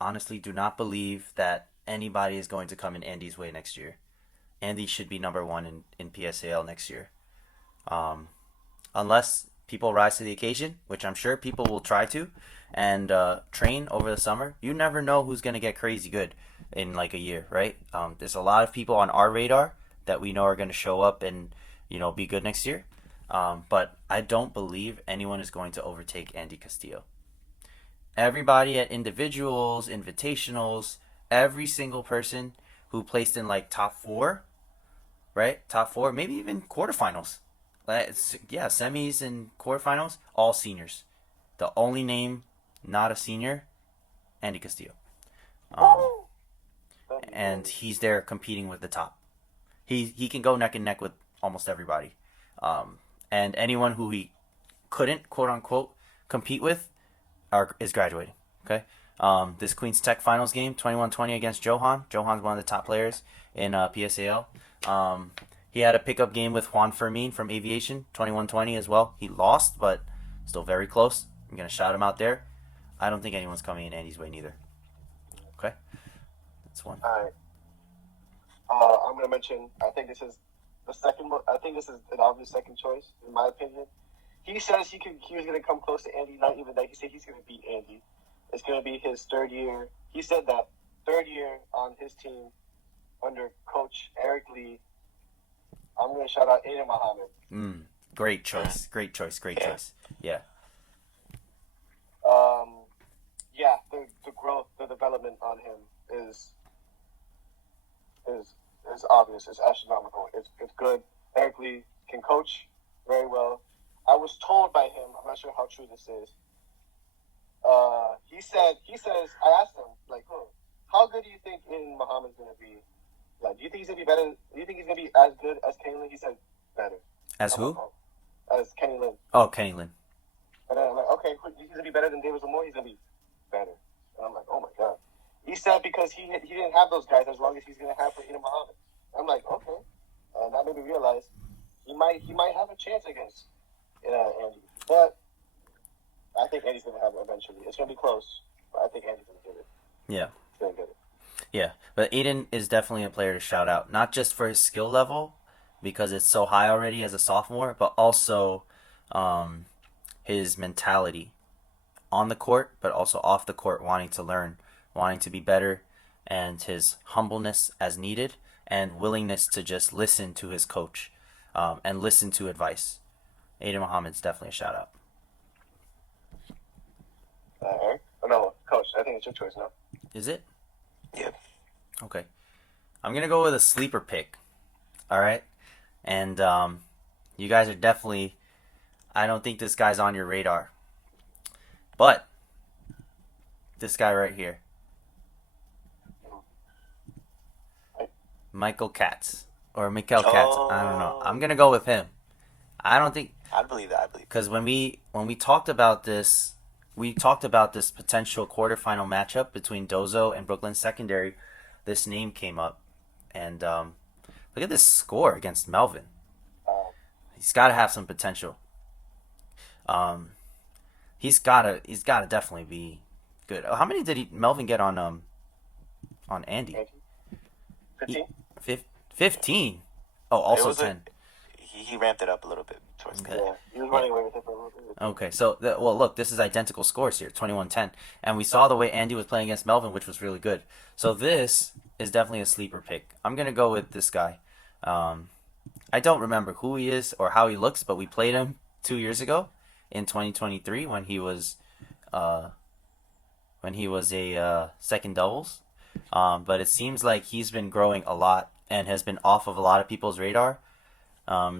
honestly do not believe that anybody is going to come in Andy's way next year. Andy should be number one in PSAL next year, unless people rise to the occasion, which I'm sure people will try to, and train over the summer. You never know who's going to get crazy good in like a year, right? There's a lot of people on our radar that we know are going to show up and be good next year. But I don't believe anyone is going to overtake Andy Castillo. Everybody at individuals, invitationals, every single person who placed in like top 4, right? Top 4, maybe even quarterfinals. Semis and quarterfinals, all seniors. The only name not a senior, Andy Castillo. And he's there competing with the top. He can go neck and neck with almost everybody. And anyone who he couldn't, quote unquote, compete with is graduating. Okay. This Queens Tech Finals game, 21-20 against Johan. Johan's one of the top players in PSAL. He had a pickup game with Juan Fermin from Aviation, 21-20 as well. He lost, but still very close. I'm going to shout him out there. I don't think anyone's coming in Andy's way neither. Okay? That's one. All right. I'm going to mention, I think this is the second. I think this is an obvious second choice, in my opinion. he says he was gonna come close to Andy. Not even that. He said he's gonna beat Andy. It's gonna be his third year. He said that third year on his team under Coach Erick Lee. I'm gonna shout out Aiden Muhammad. Great choice. Great choice. Great choice. Yeah. Yeah, the growth, the development on him is obvious. It's astronomical. It's good. Erick Lee can coach very well. I was told by him. I'm not sure how true this is. He says. I asked him like, how good do you think Aiden Muhammad's gonna be? Like, do you think he's gonna be better? Do you think he's gonna be as good as Kenny Lynn? He said better. As who? As Kenny Lynn. Oh, Kenny Lynn. And then I'm like, okay, he's gonna be better than David Lamore. He's gonna be better. And I'm like, oh my god. He said because he didn't have those guys as long as he's gonna have for Aiden Muhammad. I'm like, okay. And that made me realize he might have a chance against Andy, but I think Andy's gonna have it eventually. It's gonna be close, but I think Andy's gonna get it. Yeah. He's gonna get it. Yeah, but Aiden is definitely a player to shout out, not just for his skill level, because it's so high already as a sophomore, but also his mentality on the court, but also off the court, wanting to learn, wanting to be better, and his humbleness as needed, and willingness to just listen to his coach and listen to advice. Aiden Muhammad's definitely a shout out. Eric? Oh, no, Coach. I think it's your choice now. Is it? Yep. Okay. I'm going to go with a sleeper pick. All right? And you guys are definitely... I don't think this guy's on your radar. But this guy right here. Michael Katz. Or Mikael Katz. I don't know. I'm going to go with him. I don't think... I believe that. Because when we talked about this... We talked about this potential quarterfinal matchup between Dozo and Brooklyn Secondary. This name came up, and look at this score against Melvin. He's got to have some potential. He's gotta definitely be good. How many did Melvin get on Andy? 15? 15. Oh, also 10. He ramped it up a little bit towards the end. Yeah, he was running away with it for a little bit. Okay, so look, this is identical scores here, 21-10, and we saw the way Andy was playing against Melvin, which was really good. So this is definitely a sleeper pick. I'm gonna go with this guy. I don't remember who he is or how he looks, but we played him 2 years ago in 2023 when he was a second doubles. But it seems like he's been growing a lot and has been off of a lot of people's radar.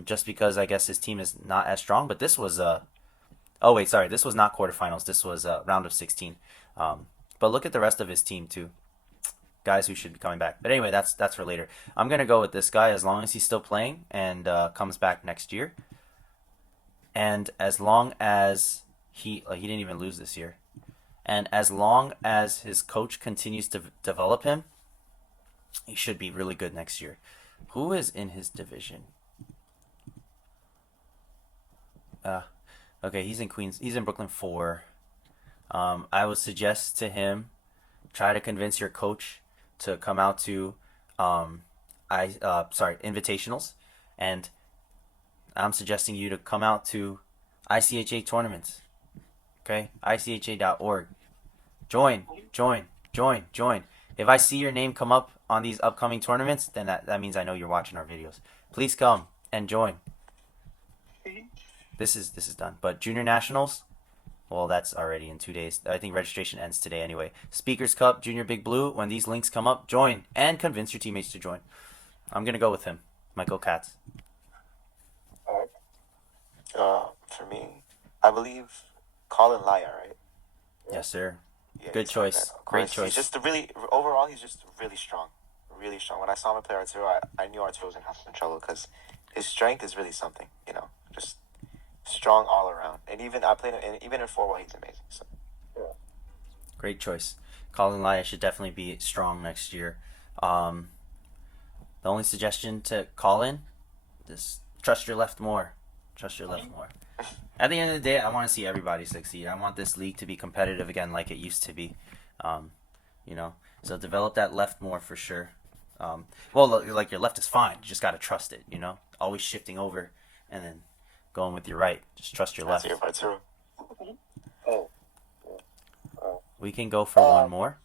Just because I guess his team is not as strong. But this was this was not quarterfinals. This was round of 16. But look at the rest of his team too. Guys who should be coming back. But anyway, that's for later. I'm gonna go with this guy as long as he's still playing and comes back next year. And as long as he didn't even lose this year, and as long as his coach continues to develop him, he should be really good next year. Who is in his division? Okay, he's in Queens. He's in Brooklyn 4. I would suggest to him, try to convince your coach to come out to, invitationals, and I'm suggesting you to come out to ICHA tournaments. Okay, ICHA.org. Join. If I see your name come up on these upcoming tournaments, then that means I know you're watching our videos. Please come and join. This is done. But Junior Nationals, well, that's already in 2 days. I think registration ends today anyway. Speakers Cup, Junior Big Blue, when these links come up, join and convince your teammates to join. I'm going to go with him, Michael Katz. For me, I believe Colin Laya, right? Yes, sir. Yeah, Good choice. Great choice. He's just he's just really strong. Really strong. When I saw him play Arturo, I knew Arturo was going to have some trouble because his strength is really something, just strong all around. And even I played him, and even in 4-1, he's amazing. So, Yeah. Great choice. Colin Laya should definitely be strong next year. The only suggestion to Colin, just trust your left more. At the end of the day, I want to see everybody succeed. I want this league to be competitive again like it used to be. So develop that left more for sure. Like your left is fine. You just got to trust it, always shifting over and then going with your right. Just trust your That's left. your Arturo. Oh, yeah. We can go for one more.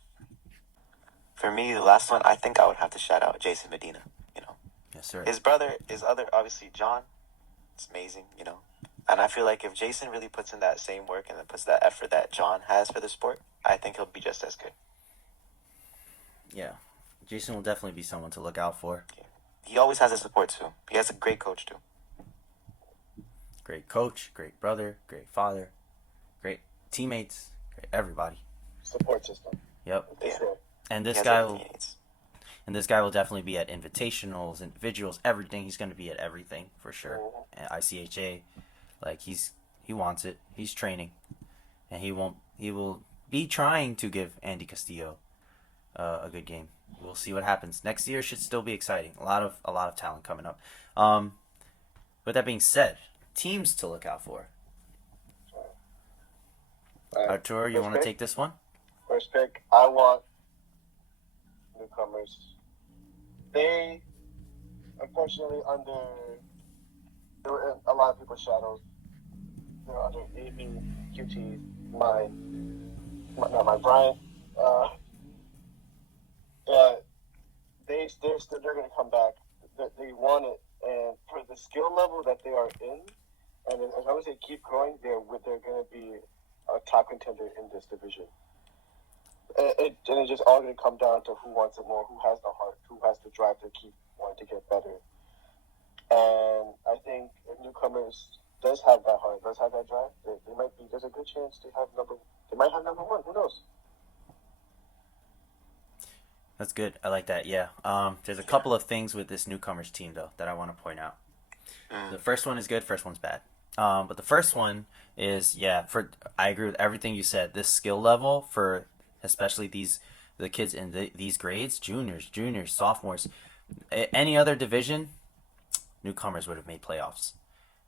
For me, the last one, I think I would have to shout out Jason Medina. You know, Yes, sir. his brother, his other, obviously John. It's amazing, you know. And I feel like if Jason really puts in that same work and then puts that effort that John has for the sport, I think he'll be just as good. Yeah. Jason will definitely be someone to look out for. He always has the support too. He has a great coach too. Great coach, great brother, great father, great teammates, great everybody. Support system. Yep. It's Yeah. there. And He this has guy everything will, he needs. and this guy will definitely be at invitationals, individuals, everything. He's going to be at everything for sure. At ICHA, like he wants it. He's training, and he will be trying to give Andy Castillo a good game. We'll see what happens. Next year should still be exciting. A lot of talent coming up. With that being said, teams to look out for. Arturo, you want to take this one? First pick, I want newcomers. They, unfortunately, they were in a lot of people's shadows. They were under AB, QT, my Brian. But they're going to come back. They want it, and for the skill level that they are in, and as long as they keep growing, they're going to be a top contender in this division. And it's just all going to come down to who wants it more, who has the heart, who has the drive to keep wanting to get better. And I think if newcomers does have that heart, does have that drive, they might be. There's a good chance they might have number one. Who knows? That's good. I like that. Yeah. There's a couple of things with this newcomers team though that I want to point out. The first one is good. First one's bad. But the first one is I agree with everything you said. This skill level for especially the kids in these grades, juniors, sophomores, any other division, newcomers would have made playoffs,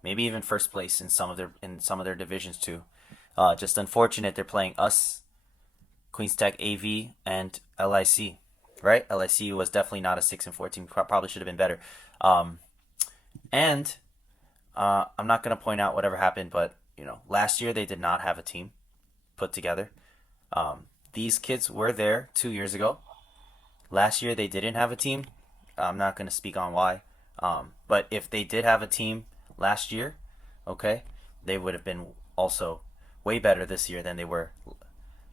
maybe even first place in some of their divisions too. Just unfortunate they're playing us, Queens Tech, AV, and LIC. Right, LIC was definitely not a 6-4 team. Probably should have been better. And I'm not gonna point out whatever happened, but last year they did not have a team put together. These kids were there 2 years ago. Last year they didn't have a team. I'm not gonna speak on why. But if they did have a team last year, okay, they would have been also way better this year than they were.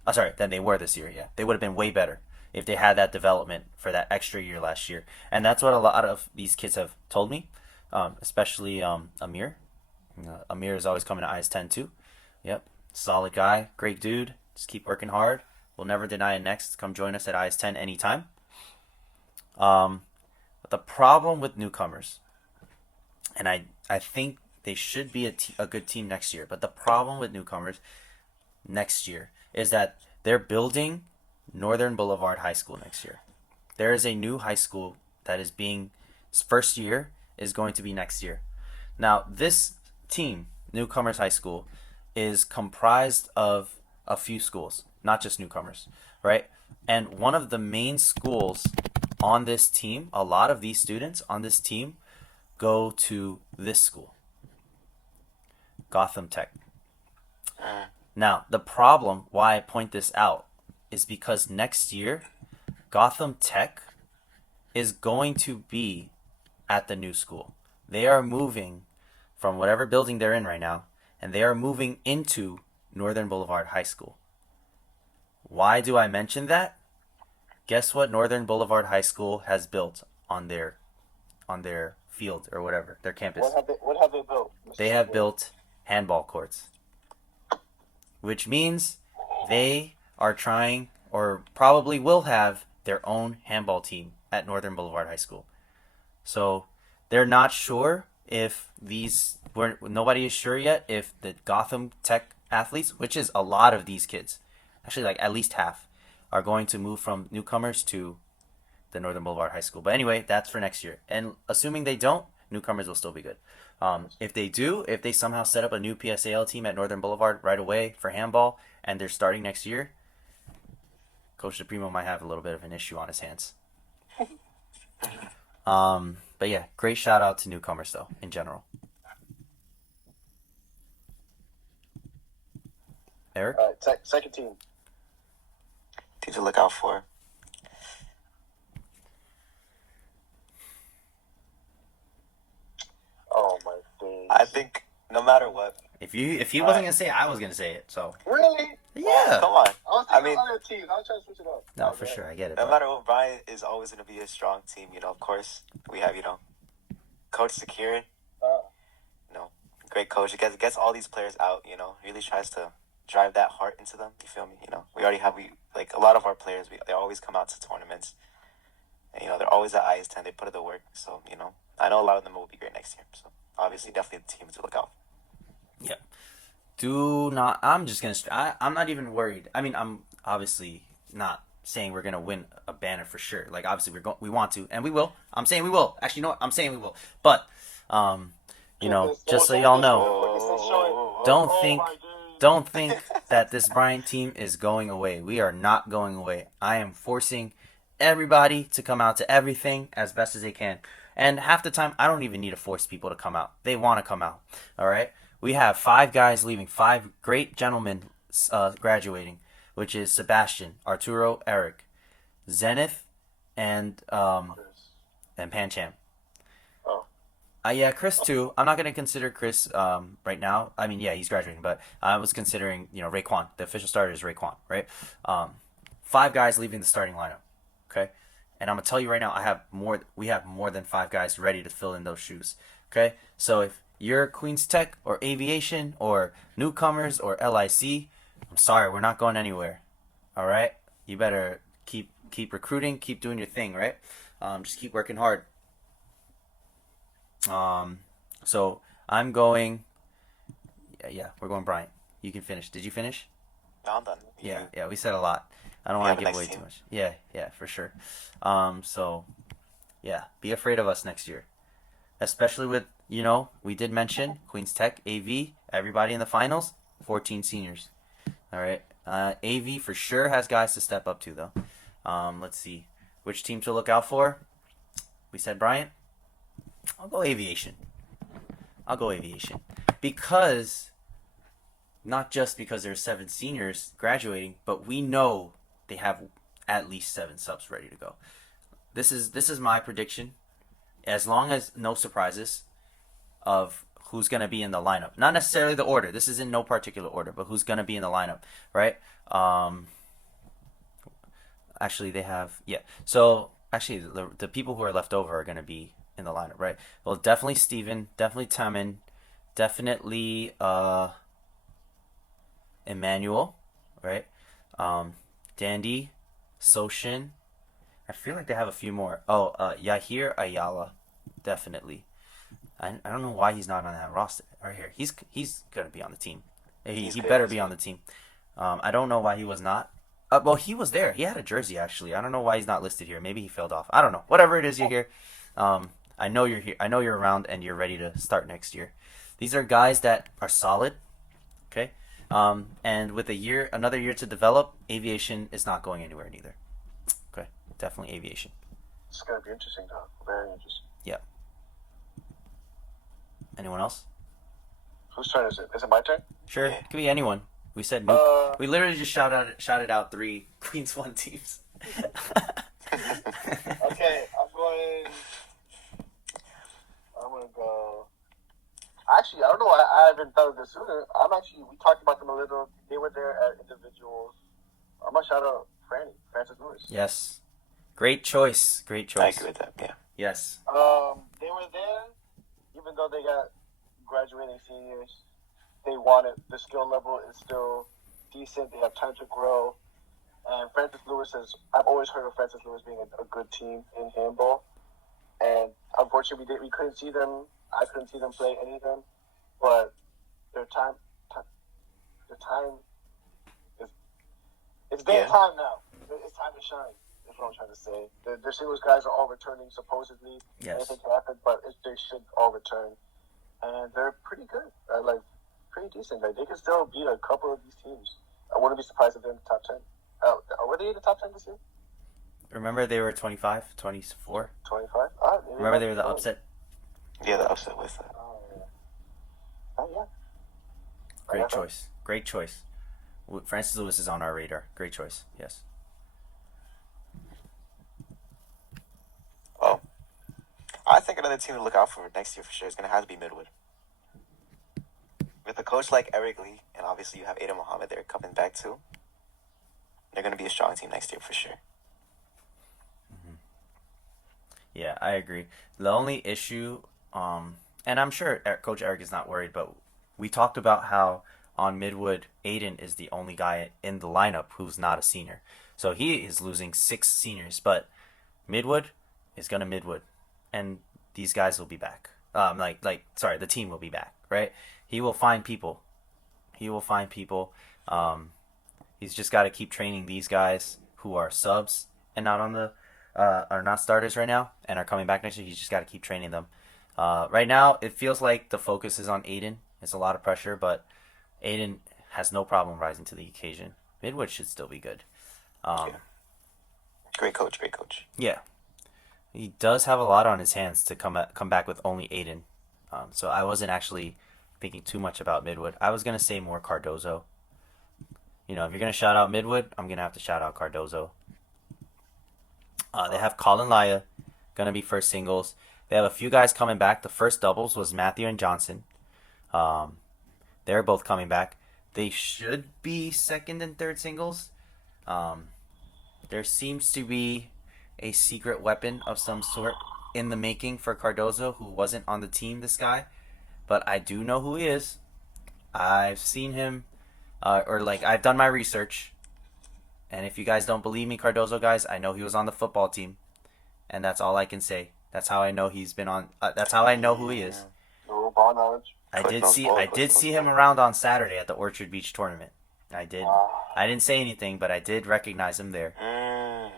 Than they were this year. Yeah, they would have been way better if they had that development for that extra year last year. And that's what a lot of these kids have told me, especially Amir. Amir is always coming to IS-10 too. Yep, solid guy, great dude. Just keep working hard. We'll never deny it next. Come join us at IS-10 anytime. But the problem with newcomers, and I think they should be a good team next year, but the problem with newcomers next year is that they're building Northern Boulevard High School next year. There is a new high school that is first year is going to be next year. Now, this team, Newcomers High School, is comprised of a few schools, not just newcomers, right? And one of the main schools on this team, a lot of these students on this team go to this school, Gotham Tech. Now, the problem why I point this out is because next year, Gotham Tech is going to be at the new school. They are moving from whatever building they're in right now, and they are moving into Northern Boulevard High School. Why do I mention that? Guess what Northern Boulevard High School has built on their field or whatever, their campus. What have they built? They have built handball courts, which means they are trying or probably will have their own handball team at Northern Boulevard High School. So they're not sure if nobody is sure yet if the Gotham Tech athletes, which is a lot of these kids, actually like at least half, are going to move from newcomers to the Northern Boulevard High School. But anyway, that's for next year. And assuming they don't, newcomers will still be good. If they do, if they somehow set up a new PSAL team at Northern Boulevard right away for handball and they're starting next year, Coach DePrimo might have a little bit of an issue on his hands. But yeah, great shout out to newcomers though, in general. Eric? All right, second team. Team to look out for. Oh my days. I think no matter what. If he wasn't gonna say it, I was gonna say it. So Really? yeah. Come on. I mean, other teams. I was trying to switch it up. No, for sure, I get it. No But matter what, Bryant is always going to be a strong team. Of course, we have, Coach Securin. Great coach. He gets all these players out, really tries to drive that heart into them. You feel me? We already have, a lot of our players, they always come out to tournaments. And, they're always at ICHA. They put in the work. So, I know a lot of them will be great next year. So, obviously, definitely the team to look out. yeah, do not. I'm just gonna. I'm not even worried. I mean, I'm obviously not saying we're gonna win a banner for sure. Like obviously we want to, and we will. I'm saying we will. Actually, you know what? I'm saying we will. But just so y'all know, don't think that this Bryant team is going away. We are not going away. I am forcing everybody to come out to everything as best as they can. And half the time, I don't even need to force people to come out. They want to come out. All right? We have 5 guys leaving, 5 great gentlemen graduating, which is Sebastian, Arturo, Erick, Zenith, and Pancham. Oh. Yeah, Chris too. I'm not gonna consider Chris right now. I mean, yeah, he's graduating, but I was considering Raekwon. The official starter is Raekwon, right? 5 guys leaving the starting lineup. Okay, and I'm gonna tell you right now, we have more than 5 guys ready to fill in those shoes. Okay, so if you're Queens Tech or Aviation or newcomers or LIC, I'm sorry, we're not going anywhere. All right, you better keep recruiting, keep doing your thing, right? Just keep working hard. So I'm going. Yeah, we're going Bryant. You can finish. Did you finish? No, I'm done. Yeah, we said a lot. I don't want to give away too much. Yeah, for sure. So, yeah, be afraid of us next year. Especially with, we did mention Queens Tech, AV, everybody in the finals, 14 seniors. All right. AV for sure has guys to step up to, though. Let's see. Which team to look out for? We said Bryant. I'll go Aviation. Because, not just because there's 7 seniors graduating, but we know they have at least 7 subs ready to go. This is my prediction. As long as no surprises of who's going to be in the lineup. Not necessarily the order. This is in no particular order, but who's going to be in the lineup, right? Actually, they have... Yeah. So, actually, the people who are left over are going to be in the lineup, right? Well, definitely Steven. Definitely Tamin. Definitely Emmanuel, right? Dandy. Soshin. I feel like they have a few more. Oh, Yahir Ayala, definitely. I don't know why he's not on that roster right here. He's gonna be on the team. He better be on the team. I don't know why he was not. Well, he was there. He had a jersey actually. I don't know why he's not listed here. Maybe he failed off. I don't know. Whatever it is, you're here. I know you're here. I know you're around and you're ready to start next year. These are guys that are solid. Okay. And with another year to develop, Aviation is not going anywhere neither. Definitely Aviation. It's going to be interesting, though. Very interesting. Yeah. Anyone else? Whose turn is it? Is it my turn? Sure. It could be anyone. We said we literally just shouted out 3 Queens 1 teams. Okay, I'm going to go. Actually, I don't know why I haven't done this sooner. We talked about them a little. They were there at individuals. I'm going to shout out Francis Lewis. Yes. Great choice. I agree with that, yeah. Yes. They were there, even though they got graduating seniors. They wanted, the skill level is still decent. They have time to grow. And Francis Lewis I've always heard of Francis Lewis being a good team in handball. And unfortunately, we couldn't see them. I couldn't see them play any of them. But their time is, it's their time now. It's time to shine. That's what I'm trying to say. The singles guys are all returning, supposedly. Yes. Anything can happen, but they should all return. And they're pretty good. Pretty decent. They can still beat a couple of these teams. I wouldn't be surprised if they're in the top 10. Were they in the top 10 this year? Remember they were 25, 24? 25? Remember they were the upset? Yeah, the upset with that. Oh, yeah. Great choice. Francis Lewis is on our radar. Great choice. Yes. Oh, I think another team to look out for next year for sure is going to have to be Midwood. With a coach like Erick Lee, and obviously you have Ada Muhammad there coming back too, they're going to be a strong team next year for sure. Yeah, I agree. The only issue, and I'm sure Coach Erick is not worried, but we talked about how on Midwood, Aiden is the only guy in the lineup who's not a senior. So he is losing 6 seniors, but Midwood is gonna Midwood, and these guys will be back. Sorry, the team will be back, right? He will find people. He will find people. He's just got to keep training these guys who are subs and not on the are not starters right now and are coming back next year. He's just got to keep training them. Right now, it feels like the focus is on Aiden. It's a lot of pressure, but Aiden has no problem rising to the occasion. Midwood should still be good. Yeah. Great coach. Yeah, he does have a lot on his hands to come back with only Aiden. So I wasn't actually thinking too much about Midwood. I was gonna say more Cardozo. If you're gonna shout out Midwood, I'm gonna have to shout out Cardozo. They have Colin Laya, gonna be first singles. They have a few guys coming back. The first doubles was Matthew and Johnson. They're both coming back. They should be second and third singles. There seems to be a secret weapon of some sort in the making for Cardozo, who wasn't on the team, this guy. But I do know who he is. I've seen him, I've done my research. And if you guys don't believe me, Cardozo guys, I know he was on the football team. And that's all I can say. That's how I know he's been on. That's how I know who he is. No ball knowledge. I did see him around on Saturday at the Orchard Beach tournament. I did. I didn't say anything, but I did recognize him there.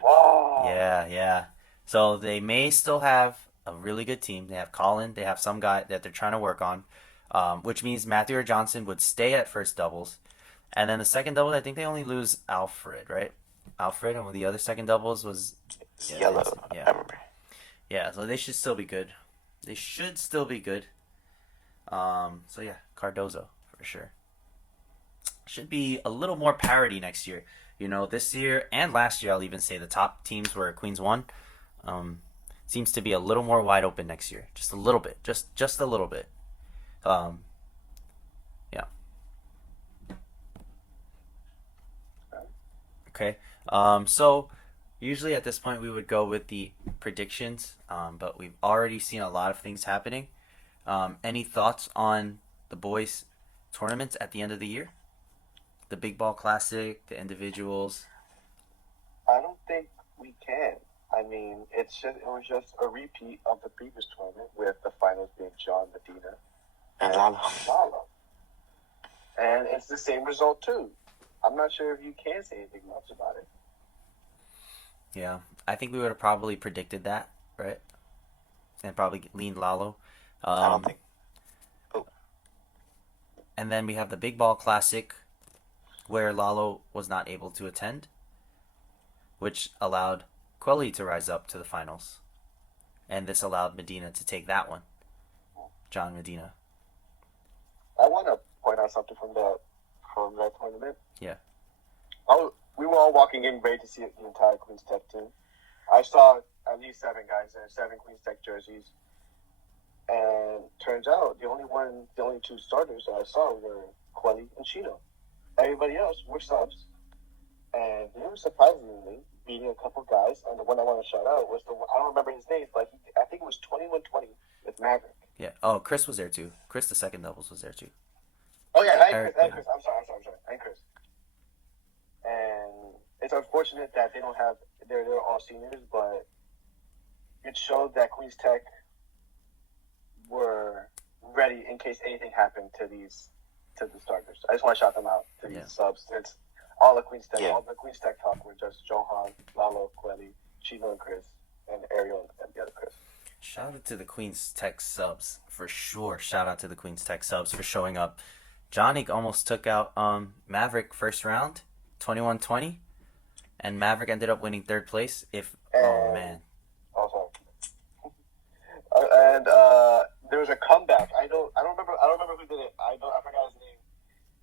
Wow. Yeah. So they may still have a really good team. They have Colin. They have some guy that they're trying to work on, which means Matthew or Johnson would stay at first doubles. And then the second doubles, I think they only lose Alfred, right? Alfred, and the other second doubles was Yellow. Yeah. I remember. Yeah, so they should still be good. So yeah, Cardozo for sure. Should be a little more parity next year. This year and last year, I'll even say the top teams were Queens 1. Seems to be a little more wide open next year. Just a little bit. Just a little bit. Yeah. Okay. So usually at this point we would go with the predictions, but we've already seen a lot of things happening. Any thoughts on the boys' tournaments at the end of the year? The Big Ball Classic, the individuals. I don't think we can. I mean, it was just a repeat of the previous tournament with the finals being John, Medina, And Lalo. And it's the same result too. I'm not sure if you can say anything much about it. Yeah, I think we would have probably predicted that, right? And probably leaned Lalo. I don't think. And then we have the Big Ball Classic, where Lalo was not able to attend, which allowed Quelly to rise up to the finals. And this allowed Medina to take that one. John Medina. I want to point out something from that tournament. Yeah. We were all walking in ready to see the entire Queens Tech team. I saw at least 7 guys there, 7 Queens Tech jerseys. And turns out the only 2 starters that I saw were Quelly and Chino. Everybody else were subs. And they were surprisingly beating a couple guys. And the one I want to shout out was I don't remember his name, but I think it was 21-20 with Maverick. Yeah. Oh, Chris was there too. Chris, the second doubles, was there too. Oh yeah, Erick, Chris. I'm sorry. And Chris. And it's unfortunate that they don't have they're all seniors, but it showed that Queens Tech were ready in case anything happened to the starters. I just want to shout them out to these subs. It's all the Queens Tech. Yeah. All the Queens Tech talk were just Johan, Lalo, Quelly, Chino, and Chris, and Ariel and the other Chris. Shout out to the Queens Tech subs for sure. Shout out to the Queens Tech subs for showing up. Johnny almost took out Maverick first round, 21-20, and Maverick ended up winning third place. Oh man. Also, and there was a comeback. I don't remember who did it. I forgot his name.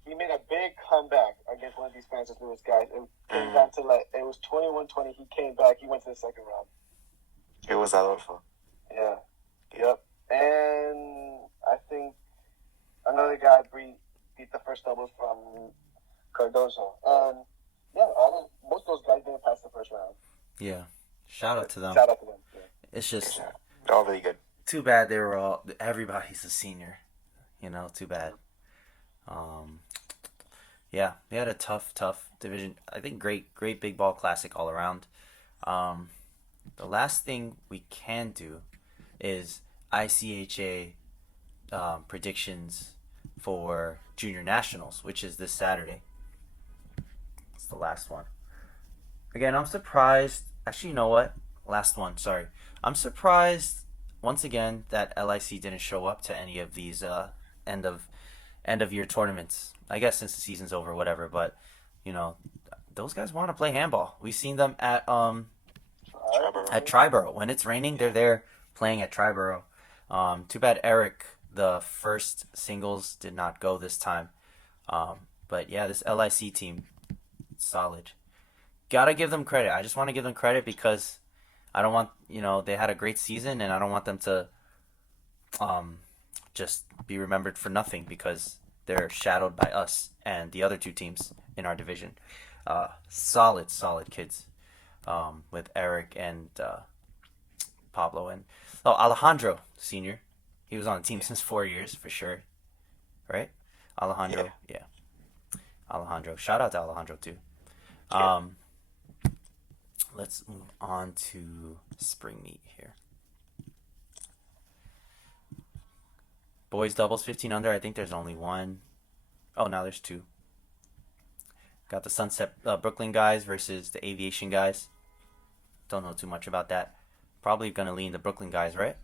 He made a big comeback against one of these Francis Lewis guys. It came down to it was 21-20. He came back. He went to the second round. It was Adolfo. Yeah. Yep. And I think another guy beat the first doubles from Cardozo. And yeah, most of those guys didn't pass the first round. Yeah. Shout out to them. Shout out to them. Yeah. It's just They're all really good. too bad everybody's a senior. Too bad. Yeah, we had a tough division. I think great big ball classic all around. The last thing we can do is ICHA predictions for junior nationals, which is this Saturday. It's the last one. Again, I'm surprised. Actually, you know what? Last one. Sorry, I'm surprised once again that LIC didn't show up to any of these end of year tournaments. I guess since the season's over, whatever. But those guys want to play handball. We've seen them at Triborough. When it's raining, they're there playing at Triborough. Too bad Erick, the first singles, did not go this time. But yeah, this LIC team, solid. Gotta give them credit. I just want to give them credit because I don't want, they had a great season and I don't want them to just be remembered for nothing because they're shadowed by us and the other two teams in our division. Solid kids with Erick and Pablo and Alejandro Sr. He was on the team since 4 years for sure, right? Alejandro, yeah. Alejandro. Shout out to Alejandro too. Let's move on to spring meet here. Boys doubles 15 under. I think there's only one. Oh, now there's two. Got the Sunset Brooklyn guys versus the Aviation guys. Don't know too much about that. Probably gonna lean the Brooklyn guys, right?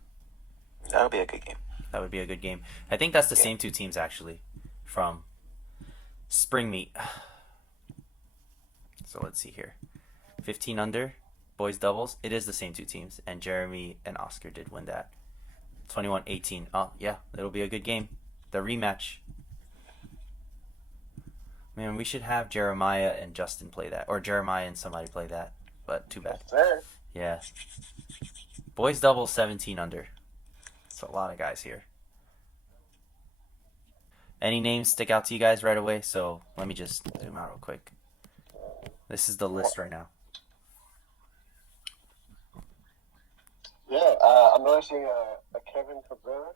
That'll be a good game. That would be a good game. I think that's the same two teams actually from spring meet. So let's see here. 15 under, boys doubles. It is the same two teams, and Jeremy and Oscar did win that. 21-18. Oh, yeah, it'll be a good game. The rematch. Man, we should have Jeremiah and Justin play that. Or Jeremiah and somebody play that. But too bad. Yeah. Boys doubles 17 under. It's a lot of guys here. Any names stick out to you guys right away? So let me just zoom out real quick. This is the list right now. Yeah, I'm noticing a Kevin Cabrera.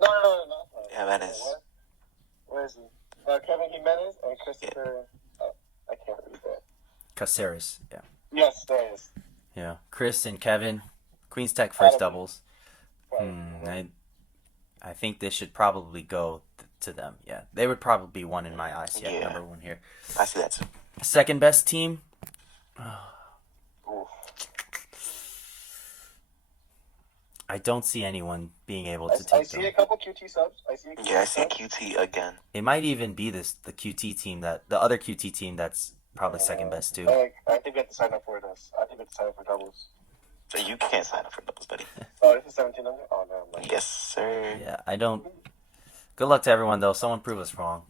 No. Jimenez. Where is he? Kevin Jimenez and Christopher. I can't read that. Caceres, yeah. Yes, there it is. Yeah. Chris and Kevin. Queens Tech first doubles. I think this should probably go to them. Yeah. They would probably be one in my eyes. Yeah, number one here. I see that too. Second best team. I don't see anyone being able to take them. I see a couple QT subs. I see QT again. It might even be the QT team the other QT team that's probably second best too. I think we have to sign up for this. I think we have to sign up for doubles. So you can't sign up for doubles, buddy. Oh, this is 17 under? Oh, no. Yes, sir. Yeah, I don't. Good luck to everyone though. Someone prove us wrong.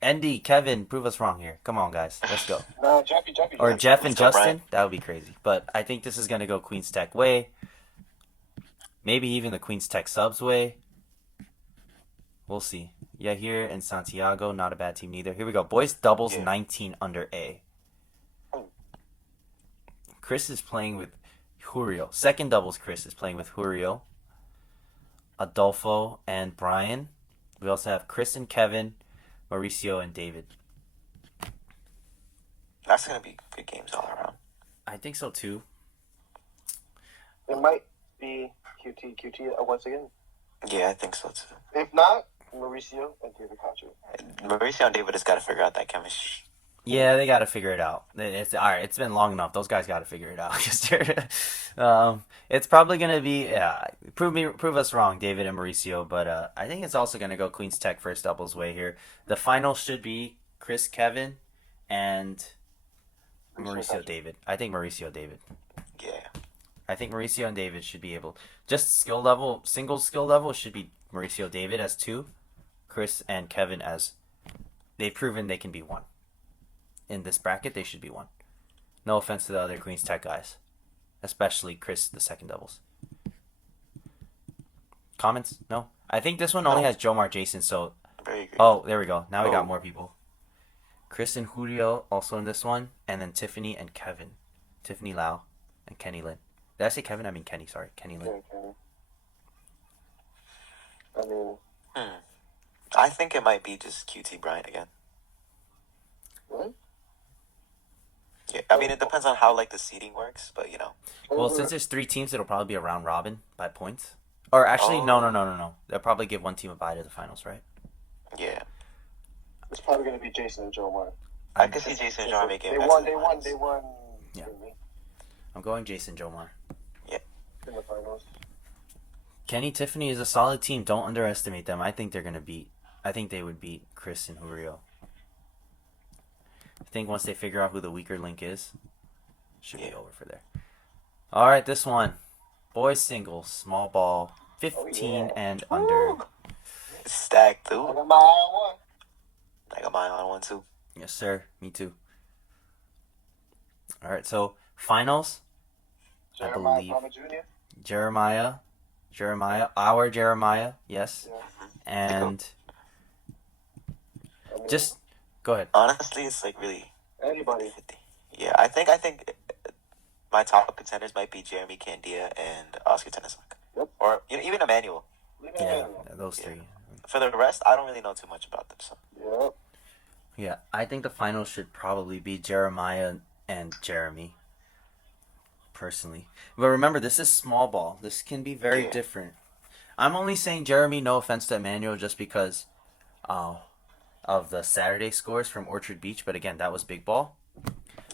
Andy, Kevin, prove us wrong here. Come on, guys. Let's go. No, Jeffy. Or Jeff and Justin. That would be crazy. But I think this is going to go Queens Tech way. Maybe even the Queens Tech subs way. We'll see. Yeah, here in Santiago, not a bad team neither. Here we go. Boys doubles 19 under A. Chris is playing with Hurio. Second doubles, Chris is playing with Hurio, Adolfo, and Brian. We also have Chris and Kevin, Mauricio, and David. That's going to be good games all around. I think so too. It might be QT once again. Yeah, I think so too. If not, Mauricio and David Concho. Mauricio and David has got to figure out that chemistry. Yeah, they got to figure it out. It's all right. It's been long enough. Those guys got to figure it out. It's probably gonna be prove us wrong, David and Mauricio. But I think it's also gonna go Queens Tech first doubles way here. The final should be Chris, Kevin, and Mauricio David. I think Mauricio David. Yeah. I think Mauricio and David should be able. Just skill level, single skill level should be Mauricio David as 2, Chris and Kevin as. They've proven they can be 1. in this bracket, they should be 1. No offense to the other Queens Tech guys, especially Chris, the second doubles. Comments? No. I think this one only has Jomar Jason. So, Very agree. oh, there we go. Now we got Oh. more people. Chris and Julio also in this one, and then Tiffany and Kevin, Tiffany Lau, and Kenny Lin. Did I say Kevin? I mean Kenny. Sorry, Kenny Lin. Okay. I mean, I think it might be just QT Bryant again. what? Yeah, I mean, it depends on how like the seeding works, but you know. Well, since there's 3 teams, it'll probably be a round robin by points. Or actually, no. They'll probably give one team a bye to the finals, right? Yeah, It's probably gonna be Jason and Jomar. I could see Jason and John making They it back won. to the finals. They won. Yeah. I'm going Jason Jomar. In the finals. Kenny Tiffany is a solid team. Don't underestimate them. I think they're gonna beat. I think they would beat Chris and Julio. I think once they figure out who the weaker link is, should be over for there. All right, this one, boys singles, small ball, 15 and under. Stacked I too. got my eye on one. I got mine on one too. Yes, sir. Me too. All right, so finals. I Jeremiah believe Palmer Jr. our Jeremiah, yes, Yeah. and I mean, just go ahead. Honestly, it's like really anybody. 50. Yeah, I think my top contenders might be Jeremy Candia and Oscar Tenisok. Yep. Or even Emmanuel. Leave it Yeah, alone. those 3. For the rest, I don't really know too much about them. So Yep. Yeah, I think the finals should probably be Jeremiah and Jeremy. Personally, but remember, this is small ball. This can be very different. I'm only saying Jeremy. No offense to Emmanuel, just because of the Saturday scores from Orchard Beach. But again, that was big ball.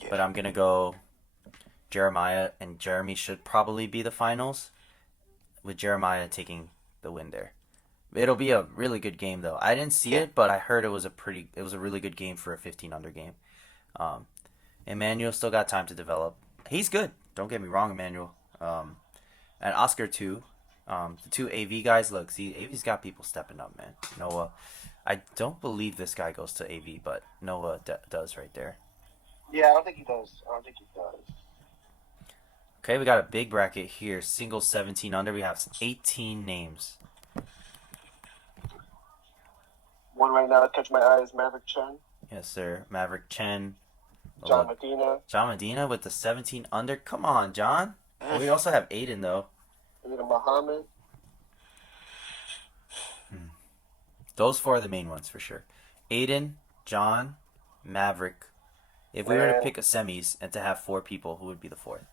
yeah. But I'm gonna go Jeremiah, and Jeremy should probably be the finals, with Jeremiah taking the win there. It'll be a really good game though. I didn't see it, but I heard it was a really good game for a 15 under game. Emmanuel still got time to develop. He's good. Don't get me wrong, Emmanuel. And Oscar too. The 2 AV guys. Look, see, AV's got people stepping up, man. Noah, I don't believe this guy goes to AV, but Noah does right there. Yeah, I don't think he does. Okay, we got a big bracket here. Singles 17 under. We have 18 names. One right now, catch my eye is Maverick Chen, Yes, sir. Maverick Chen. John Medina, John Medina with the 17 under. Come on, John. We also have Aiden, though. Aiden Muhammad. Those 4 are the main ones for sure. Aiden, John, Maverick. If we were to pick a semis and to have 4 people, who would be the 4th?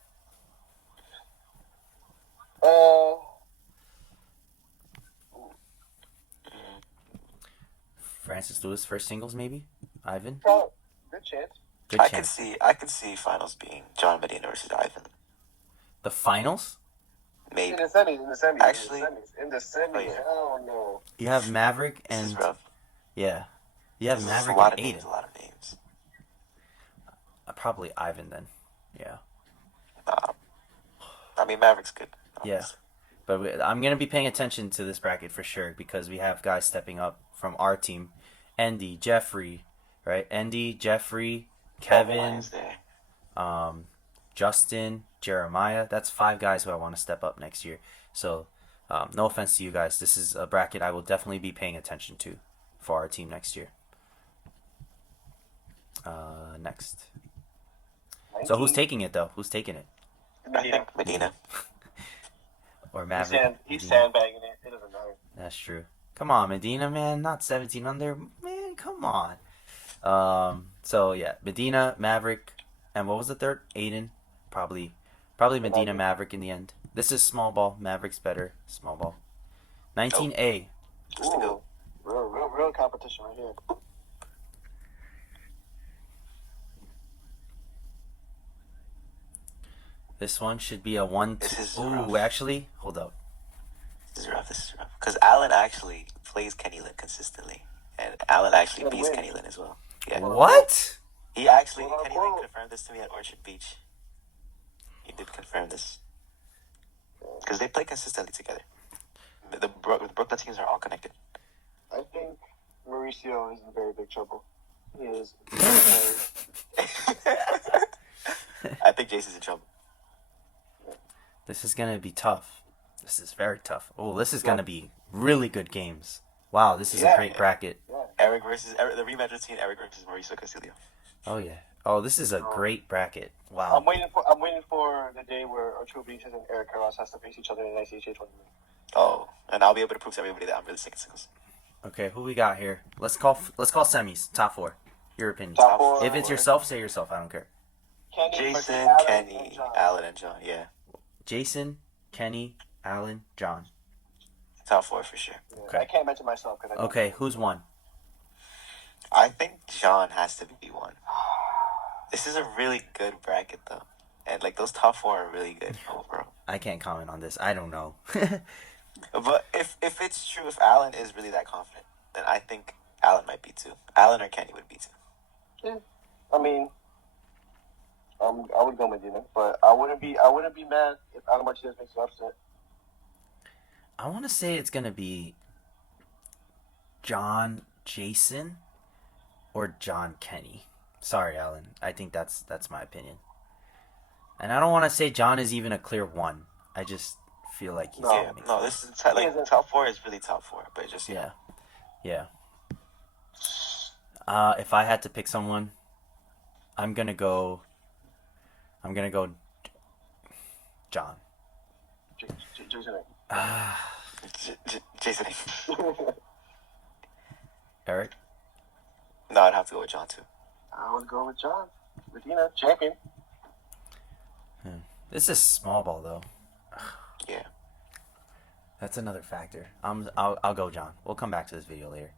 Francis Lewis, first singles, maybe? Ivan? Oh, good chance. Good I chance. could see finals being John Medina versus Ivan. The finals? Maybe. In the semis. Actually- in the semis. Oh, yeah. Oh no. You have Maverick This is and... rough. Yeah. You have This is Maverick a lot and of names. Aiden. A lot of names. Probably Ivan then. Yeah. I mean, Maverick's good. Yeah. But I'm going to be paying attention to this bracket for sure because we have guys stepping up from our team. Andy, Jeffrey, right? Andy, Jeffrey, Kevin, is there. Justin, Jeremiah. That's 5 guys who I want to step up next year. So, no offense to you guys. This is a bracket I will definitely be paying attention to for our team next year. Next. So who's taking it though? Who's taking it? I think Medina. Or Maverick? He's Medina? sandbagging it. It doesn't matter. That's true. Come on, Medina, man. Not 17 under. Man, come on. So, yeah. Medina, Maverick, and what was the third? Aiden. Probably Medina, Maverick in the end. This is small ball. Maverick's better. Small ball. 19A. Ooh, real competition right here. This one should be a 1-2. This is Ooh, rough. actually, hold up. This is rough. Because Allen actually plays Kenny Lin consistently. And Allen actually Yeah, beats win. Kenny Lin as well. Yeah. What? He actually, Quote, Kenny Lin unquote. confirmed this to me at Orchard Beach. He did confirm this. Because they play consistently together. The Brooklyn teams are all connected. I think Mauricio is in very big trouble. He is. Jason's in trouble. This is gonna be tough. This is very tough. Oh, this is gonna be really good games. Wow, this is a great bracket. Yeah. Erick versus the rematch between Erick versus Mauricio Castillo. Oh yeah. Oh, this is a great bracket. Wow. I'm waiting for the day where Arturo and Erick has to face each other in an ICHA tournament. Oh, and I'll be able to prove to everybody that I'm really sick of singles. Okay, who we got here? Let's call semis. Top four. Your opinion. Top four. If it's yourself, say yourself. I don't care. Kenny versus Jason, Alan Kenny, and John. Alan, and John. Yeah, Jason, Kenny, Alan, John. top four for sure. Yeah, Okay. I can't mention myself because Okay, who's one? I think John has to be one. This is a really good bracket though, and like those top four are really good overall. I can't comment on this. I don't know. But if it's true, if Alan is really that confident, then I think Alan might be too. Alan or Kenny would be too. Yeah. I mean, I would go Medina, but I wouldn't be mad if Alan Martinez makes an upset. I want to say it's gonna be John Jason or John Kenny. Sorry, Alan. I think that's my opinion. And I don't want to say John is even a clear one. I just feel like he's Yeah, gonna make no, this is like top four is really top four, but just Yeah. Yeah. If I had to pick someone, I'm gonna go John. Jason. Jason. Eric? No, I'd have to go with John too. I would go with John. Medina, champion. This is small ball though. Yeah. That's another factor. I'll go John. We'll come back to this video later.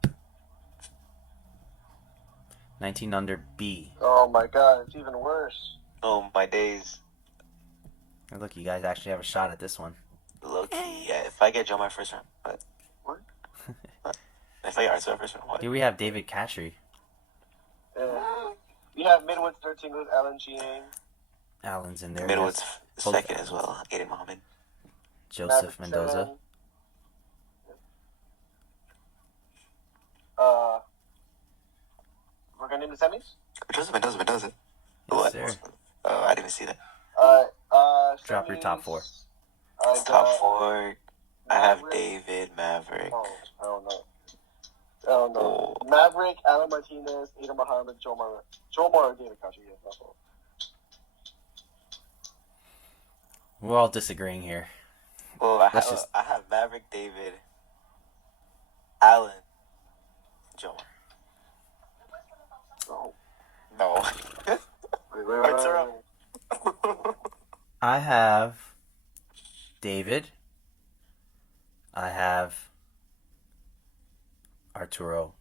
19 under B. Oh my God, it's even worse. Oh my days. And look, you guys actually have a shot at this one. Low key. Yeah, if I get Joe my first round, but What? if I get Arturo first round, what? Here we have David Catry. You have Midwood's third singles, Alan Chiang. Allen's in there. Midwood's yes. second as well. Aiden Mohammed. Joseph Mendoza. We're gonna name the semis. Joseph Mendoza. Yes, What? sir. Oh, I didn't even see that. Drop your top four. Top four. I have Maverick. David, Maverick. Oh, I don't know. Maverick, Alan Martinez, Ada Muhammad, Joe Mara, David Kachi. Yeah, that's all. We're all disagreeing here. Well, Let's I have Maverick, David, Alan, Joe. Oh. No. Wait. Arturo. I have David. I have Arturo.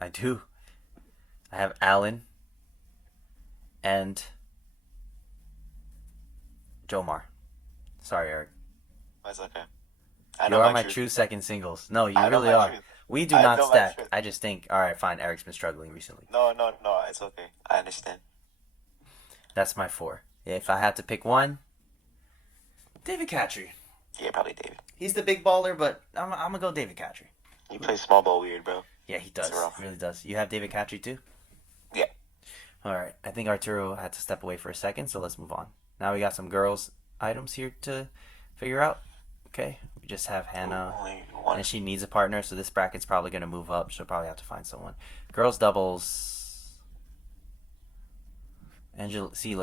I do. I have Alan and Jomar. Sorry, Eric. That's okay. You are my true second singles. No, you I know really my are. truth. We do I not know my stack. truth. I just think, all right, fine. Eric's been struggling recently. No, it's okay. I understand. That's my four. If I had to pick one, David Catry. Yeah, probably David. He's the big baller, but I'm gonna go David Catry. He plays small ball weird, bro. Yeah, he does. It's rough. Really does. You have David Catry too? Yeah. All right. I think Arturo had to step away for a second, so let's move on. Now we got some girls' items here to figure out. Okay. We just have Hannah, Only one. and she needs a partner, so this bracket's probably going to move up. She'll probably have to find someone. Girls' doubles.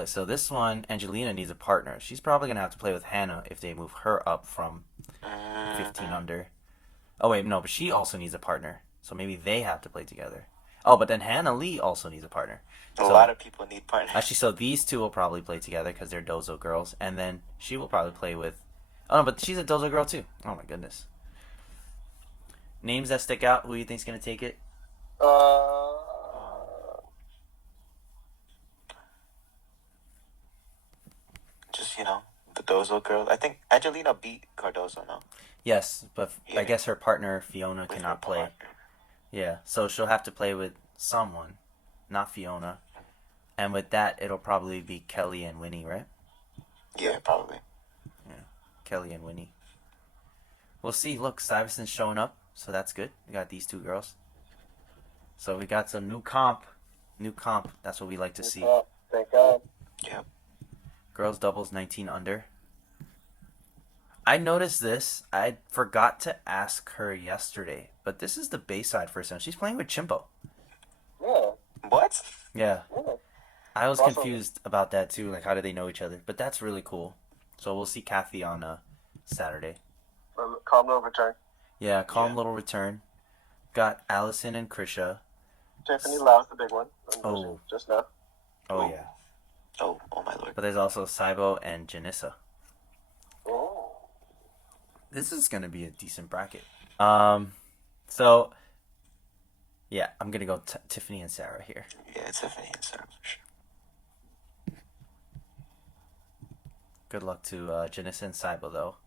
So this one, Angelina needs a partner. She's probably going to have to play with Hannah if they move her up from 15 under. Oh, wait, no, but she also needs a partner. So maybe they have to play together. Oh, but then Hannah Lee also needs a partner. A lot of people need partners. Actually, so these two will probably play together because they're Dozo girls. And then she will probably play with... Oh, no, but she's a Dozo girl too. Oh, my goodness. Names that stick out. Who do you think's going to take it? Just, the Dozo girl. I think Angelina beat Cardozo, no? Yes, but I Yeah. guess her partner, Fiona, With her cannot play. partner. Yeah, so she'll have to play with someone, not Fiona. And with that, it'll probably be Kelly and Winnie, right? Yeah, probably. Kelly and Winnie. We'll see. Look, Stuyvesant's showing up, so that's good. We got these two girls. So we got some new comp. New comp. That's what we like to see. Thank God. Yeah. Girls doubles 19 under. I noticed this. I forgot to ask her yesterday, but this is the Bayside first time. She's playing with Chimbo. Yeah. What? Yeah. Yeah. I was Awesome. confused about that too. Like, how do they know each other? But that's really cool. So we'll see Kathy on Saturday. Calm little return. Yeah, calm Yeah. little return. Got Allison and Krisha. Tiffany Lau's the big one. Oh. Just now. Oh, Oh. yeah. Oh my lord. But there's also Saibo and Janissa. Oh. This is going to be a decent bracket. So, yeah, I'm going to go Tiffany and Sarah here. Yeah, Tiffany and Sarah for sure. Good luck to Janissa and Saibo, though.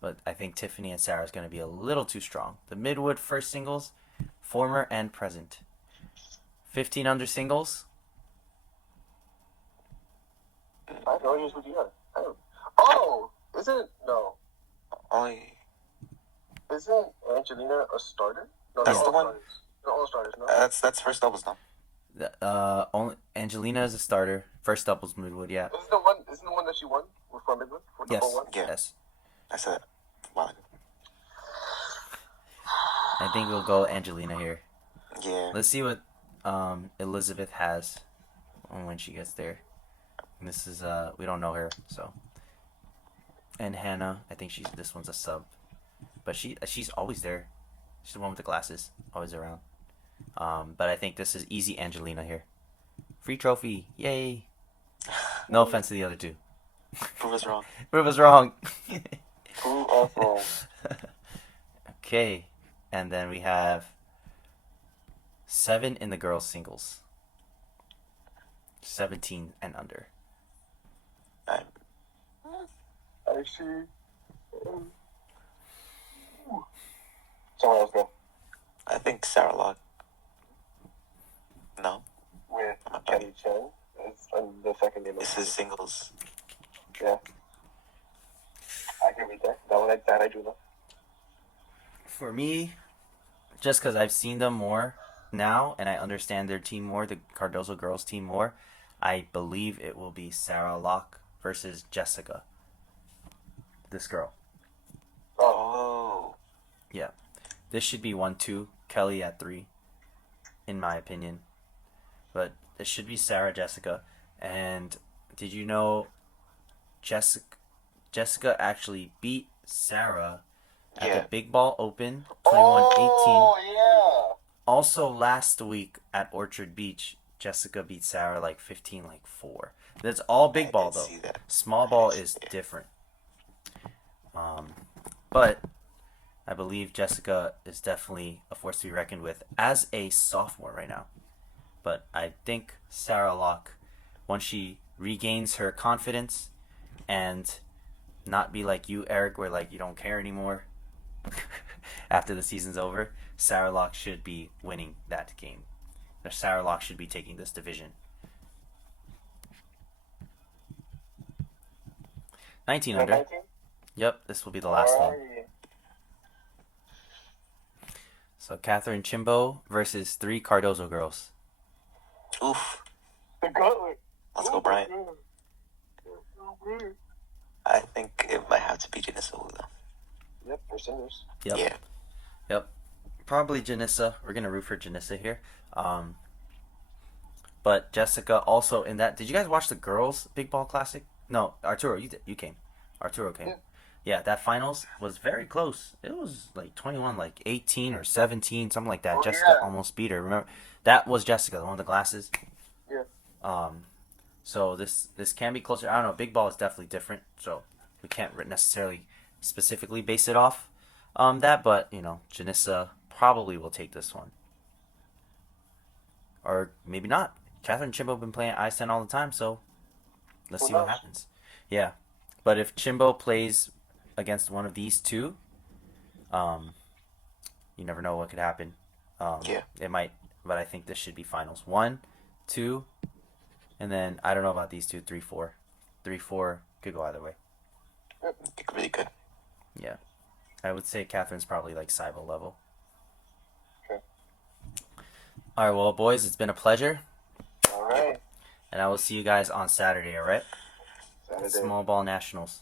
But I think Tiffany and Sarah is going to be a little too strong. The Midwood first singles, former and present. 15 under singles. I know here's what you got. Oh! No. Only Isn't Angelina a starter? No, That's they're the all one. starters. They're all starters, no? that's first doubles now. Only Angelina is a starter. First doubles Midwood, yeah. Isn't the one that she won for Midwood? For Yes. double one? Yeah. Yes. I said that a while ago. I think we'll go Angelina here. Yeah. Let's see what Elizabeth has when she gets there. And this is we don't know her, so. And Hannah, I think this one's a sub, but she's always there. She's the one with the glasses, always around. But I think this is easy Angelina here. Free trophy, yay! No offense to the other two. Prove us wrong. Prove us wrong. Prove us wrong. Okay, and then we have 7 in the girls singles. 17 and under. I see. Someone else go. I think Sarah Locke. No, With Kenny Chen. It's the second game. this is singles. Yeah. I can read that. That I do know. For me, just because I've seen them more now and I understand their team more, the Cardozo girls team more, I believe it will be Sarah Locke versus Jessica. This girl. Oh. Yeah. This should be 1-2. Kelly at 3, in my opinion. But it should be Sarah, Jessica. And did you know Jessica actually beat Sarah at Yeah. the Big Ball Open 21-18. Oh, yeah. Also last week at Orchard Beach, Jessica beat Sarah like 15-4. That's all big I ball did though. see that. Small ball I is see it. different. But I believe Jessica is definitely a force to be reckoned with as a sophomore right now. But I think Sarah Locke, once she regains her confidence and not be like you, Eric, where like you don't care anymore after the season's over, Sarah Locke should be winning that game. Or Sarah Locke should be taking this division. 19 under. 19? Yep, this will be the last one. Alright. So Catherine Chimbo versus 3 Cardozo girls. Oof. The gauntlet. Let's go, Brian. I think it might have to be Janissa though. Yep, for singles. Yep. Yeah. Yep. Probably Janissa. We're gonna root for Janissa here. But Jessica also in that. Did you guys watch the girls Big Ball Classic? No, Arturo, you did. You came. Arturo came. Yeah. Yeah, that finals was very close. It was like 21, like 18 or 17, something like that. Oh, Jessica yeah. almost beat her. Remember, that was Jessica, the one with the glasses. Yeah. So this can be closer. I don't know. Big Ball is definitely different, so we can't necessarily specifically base it off that. But you know, Janissa probably will take this one, or maybe not. Catherine Chimbo been playing Ice 10 all the time, so let's Who see what knows? happens. Yeah, but if Chimbo plays against one of these two, you never know what could happen. Yeah. It might, but I think this should be finals 1, 2, and then I don't know about these 2, 3, 4. 3, 4 could go either way. Really good. Yeah, I would say Catherine's probably like Saibo level. Okay. All right, well, boys, it's been a pleasure, Alright. and I will see you guys on Saturday. All right. Saturday. Small ball nationals.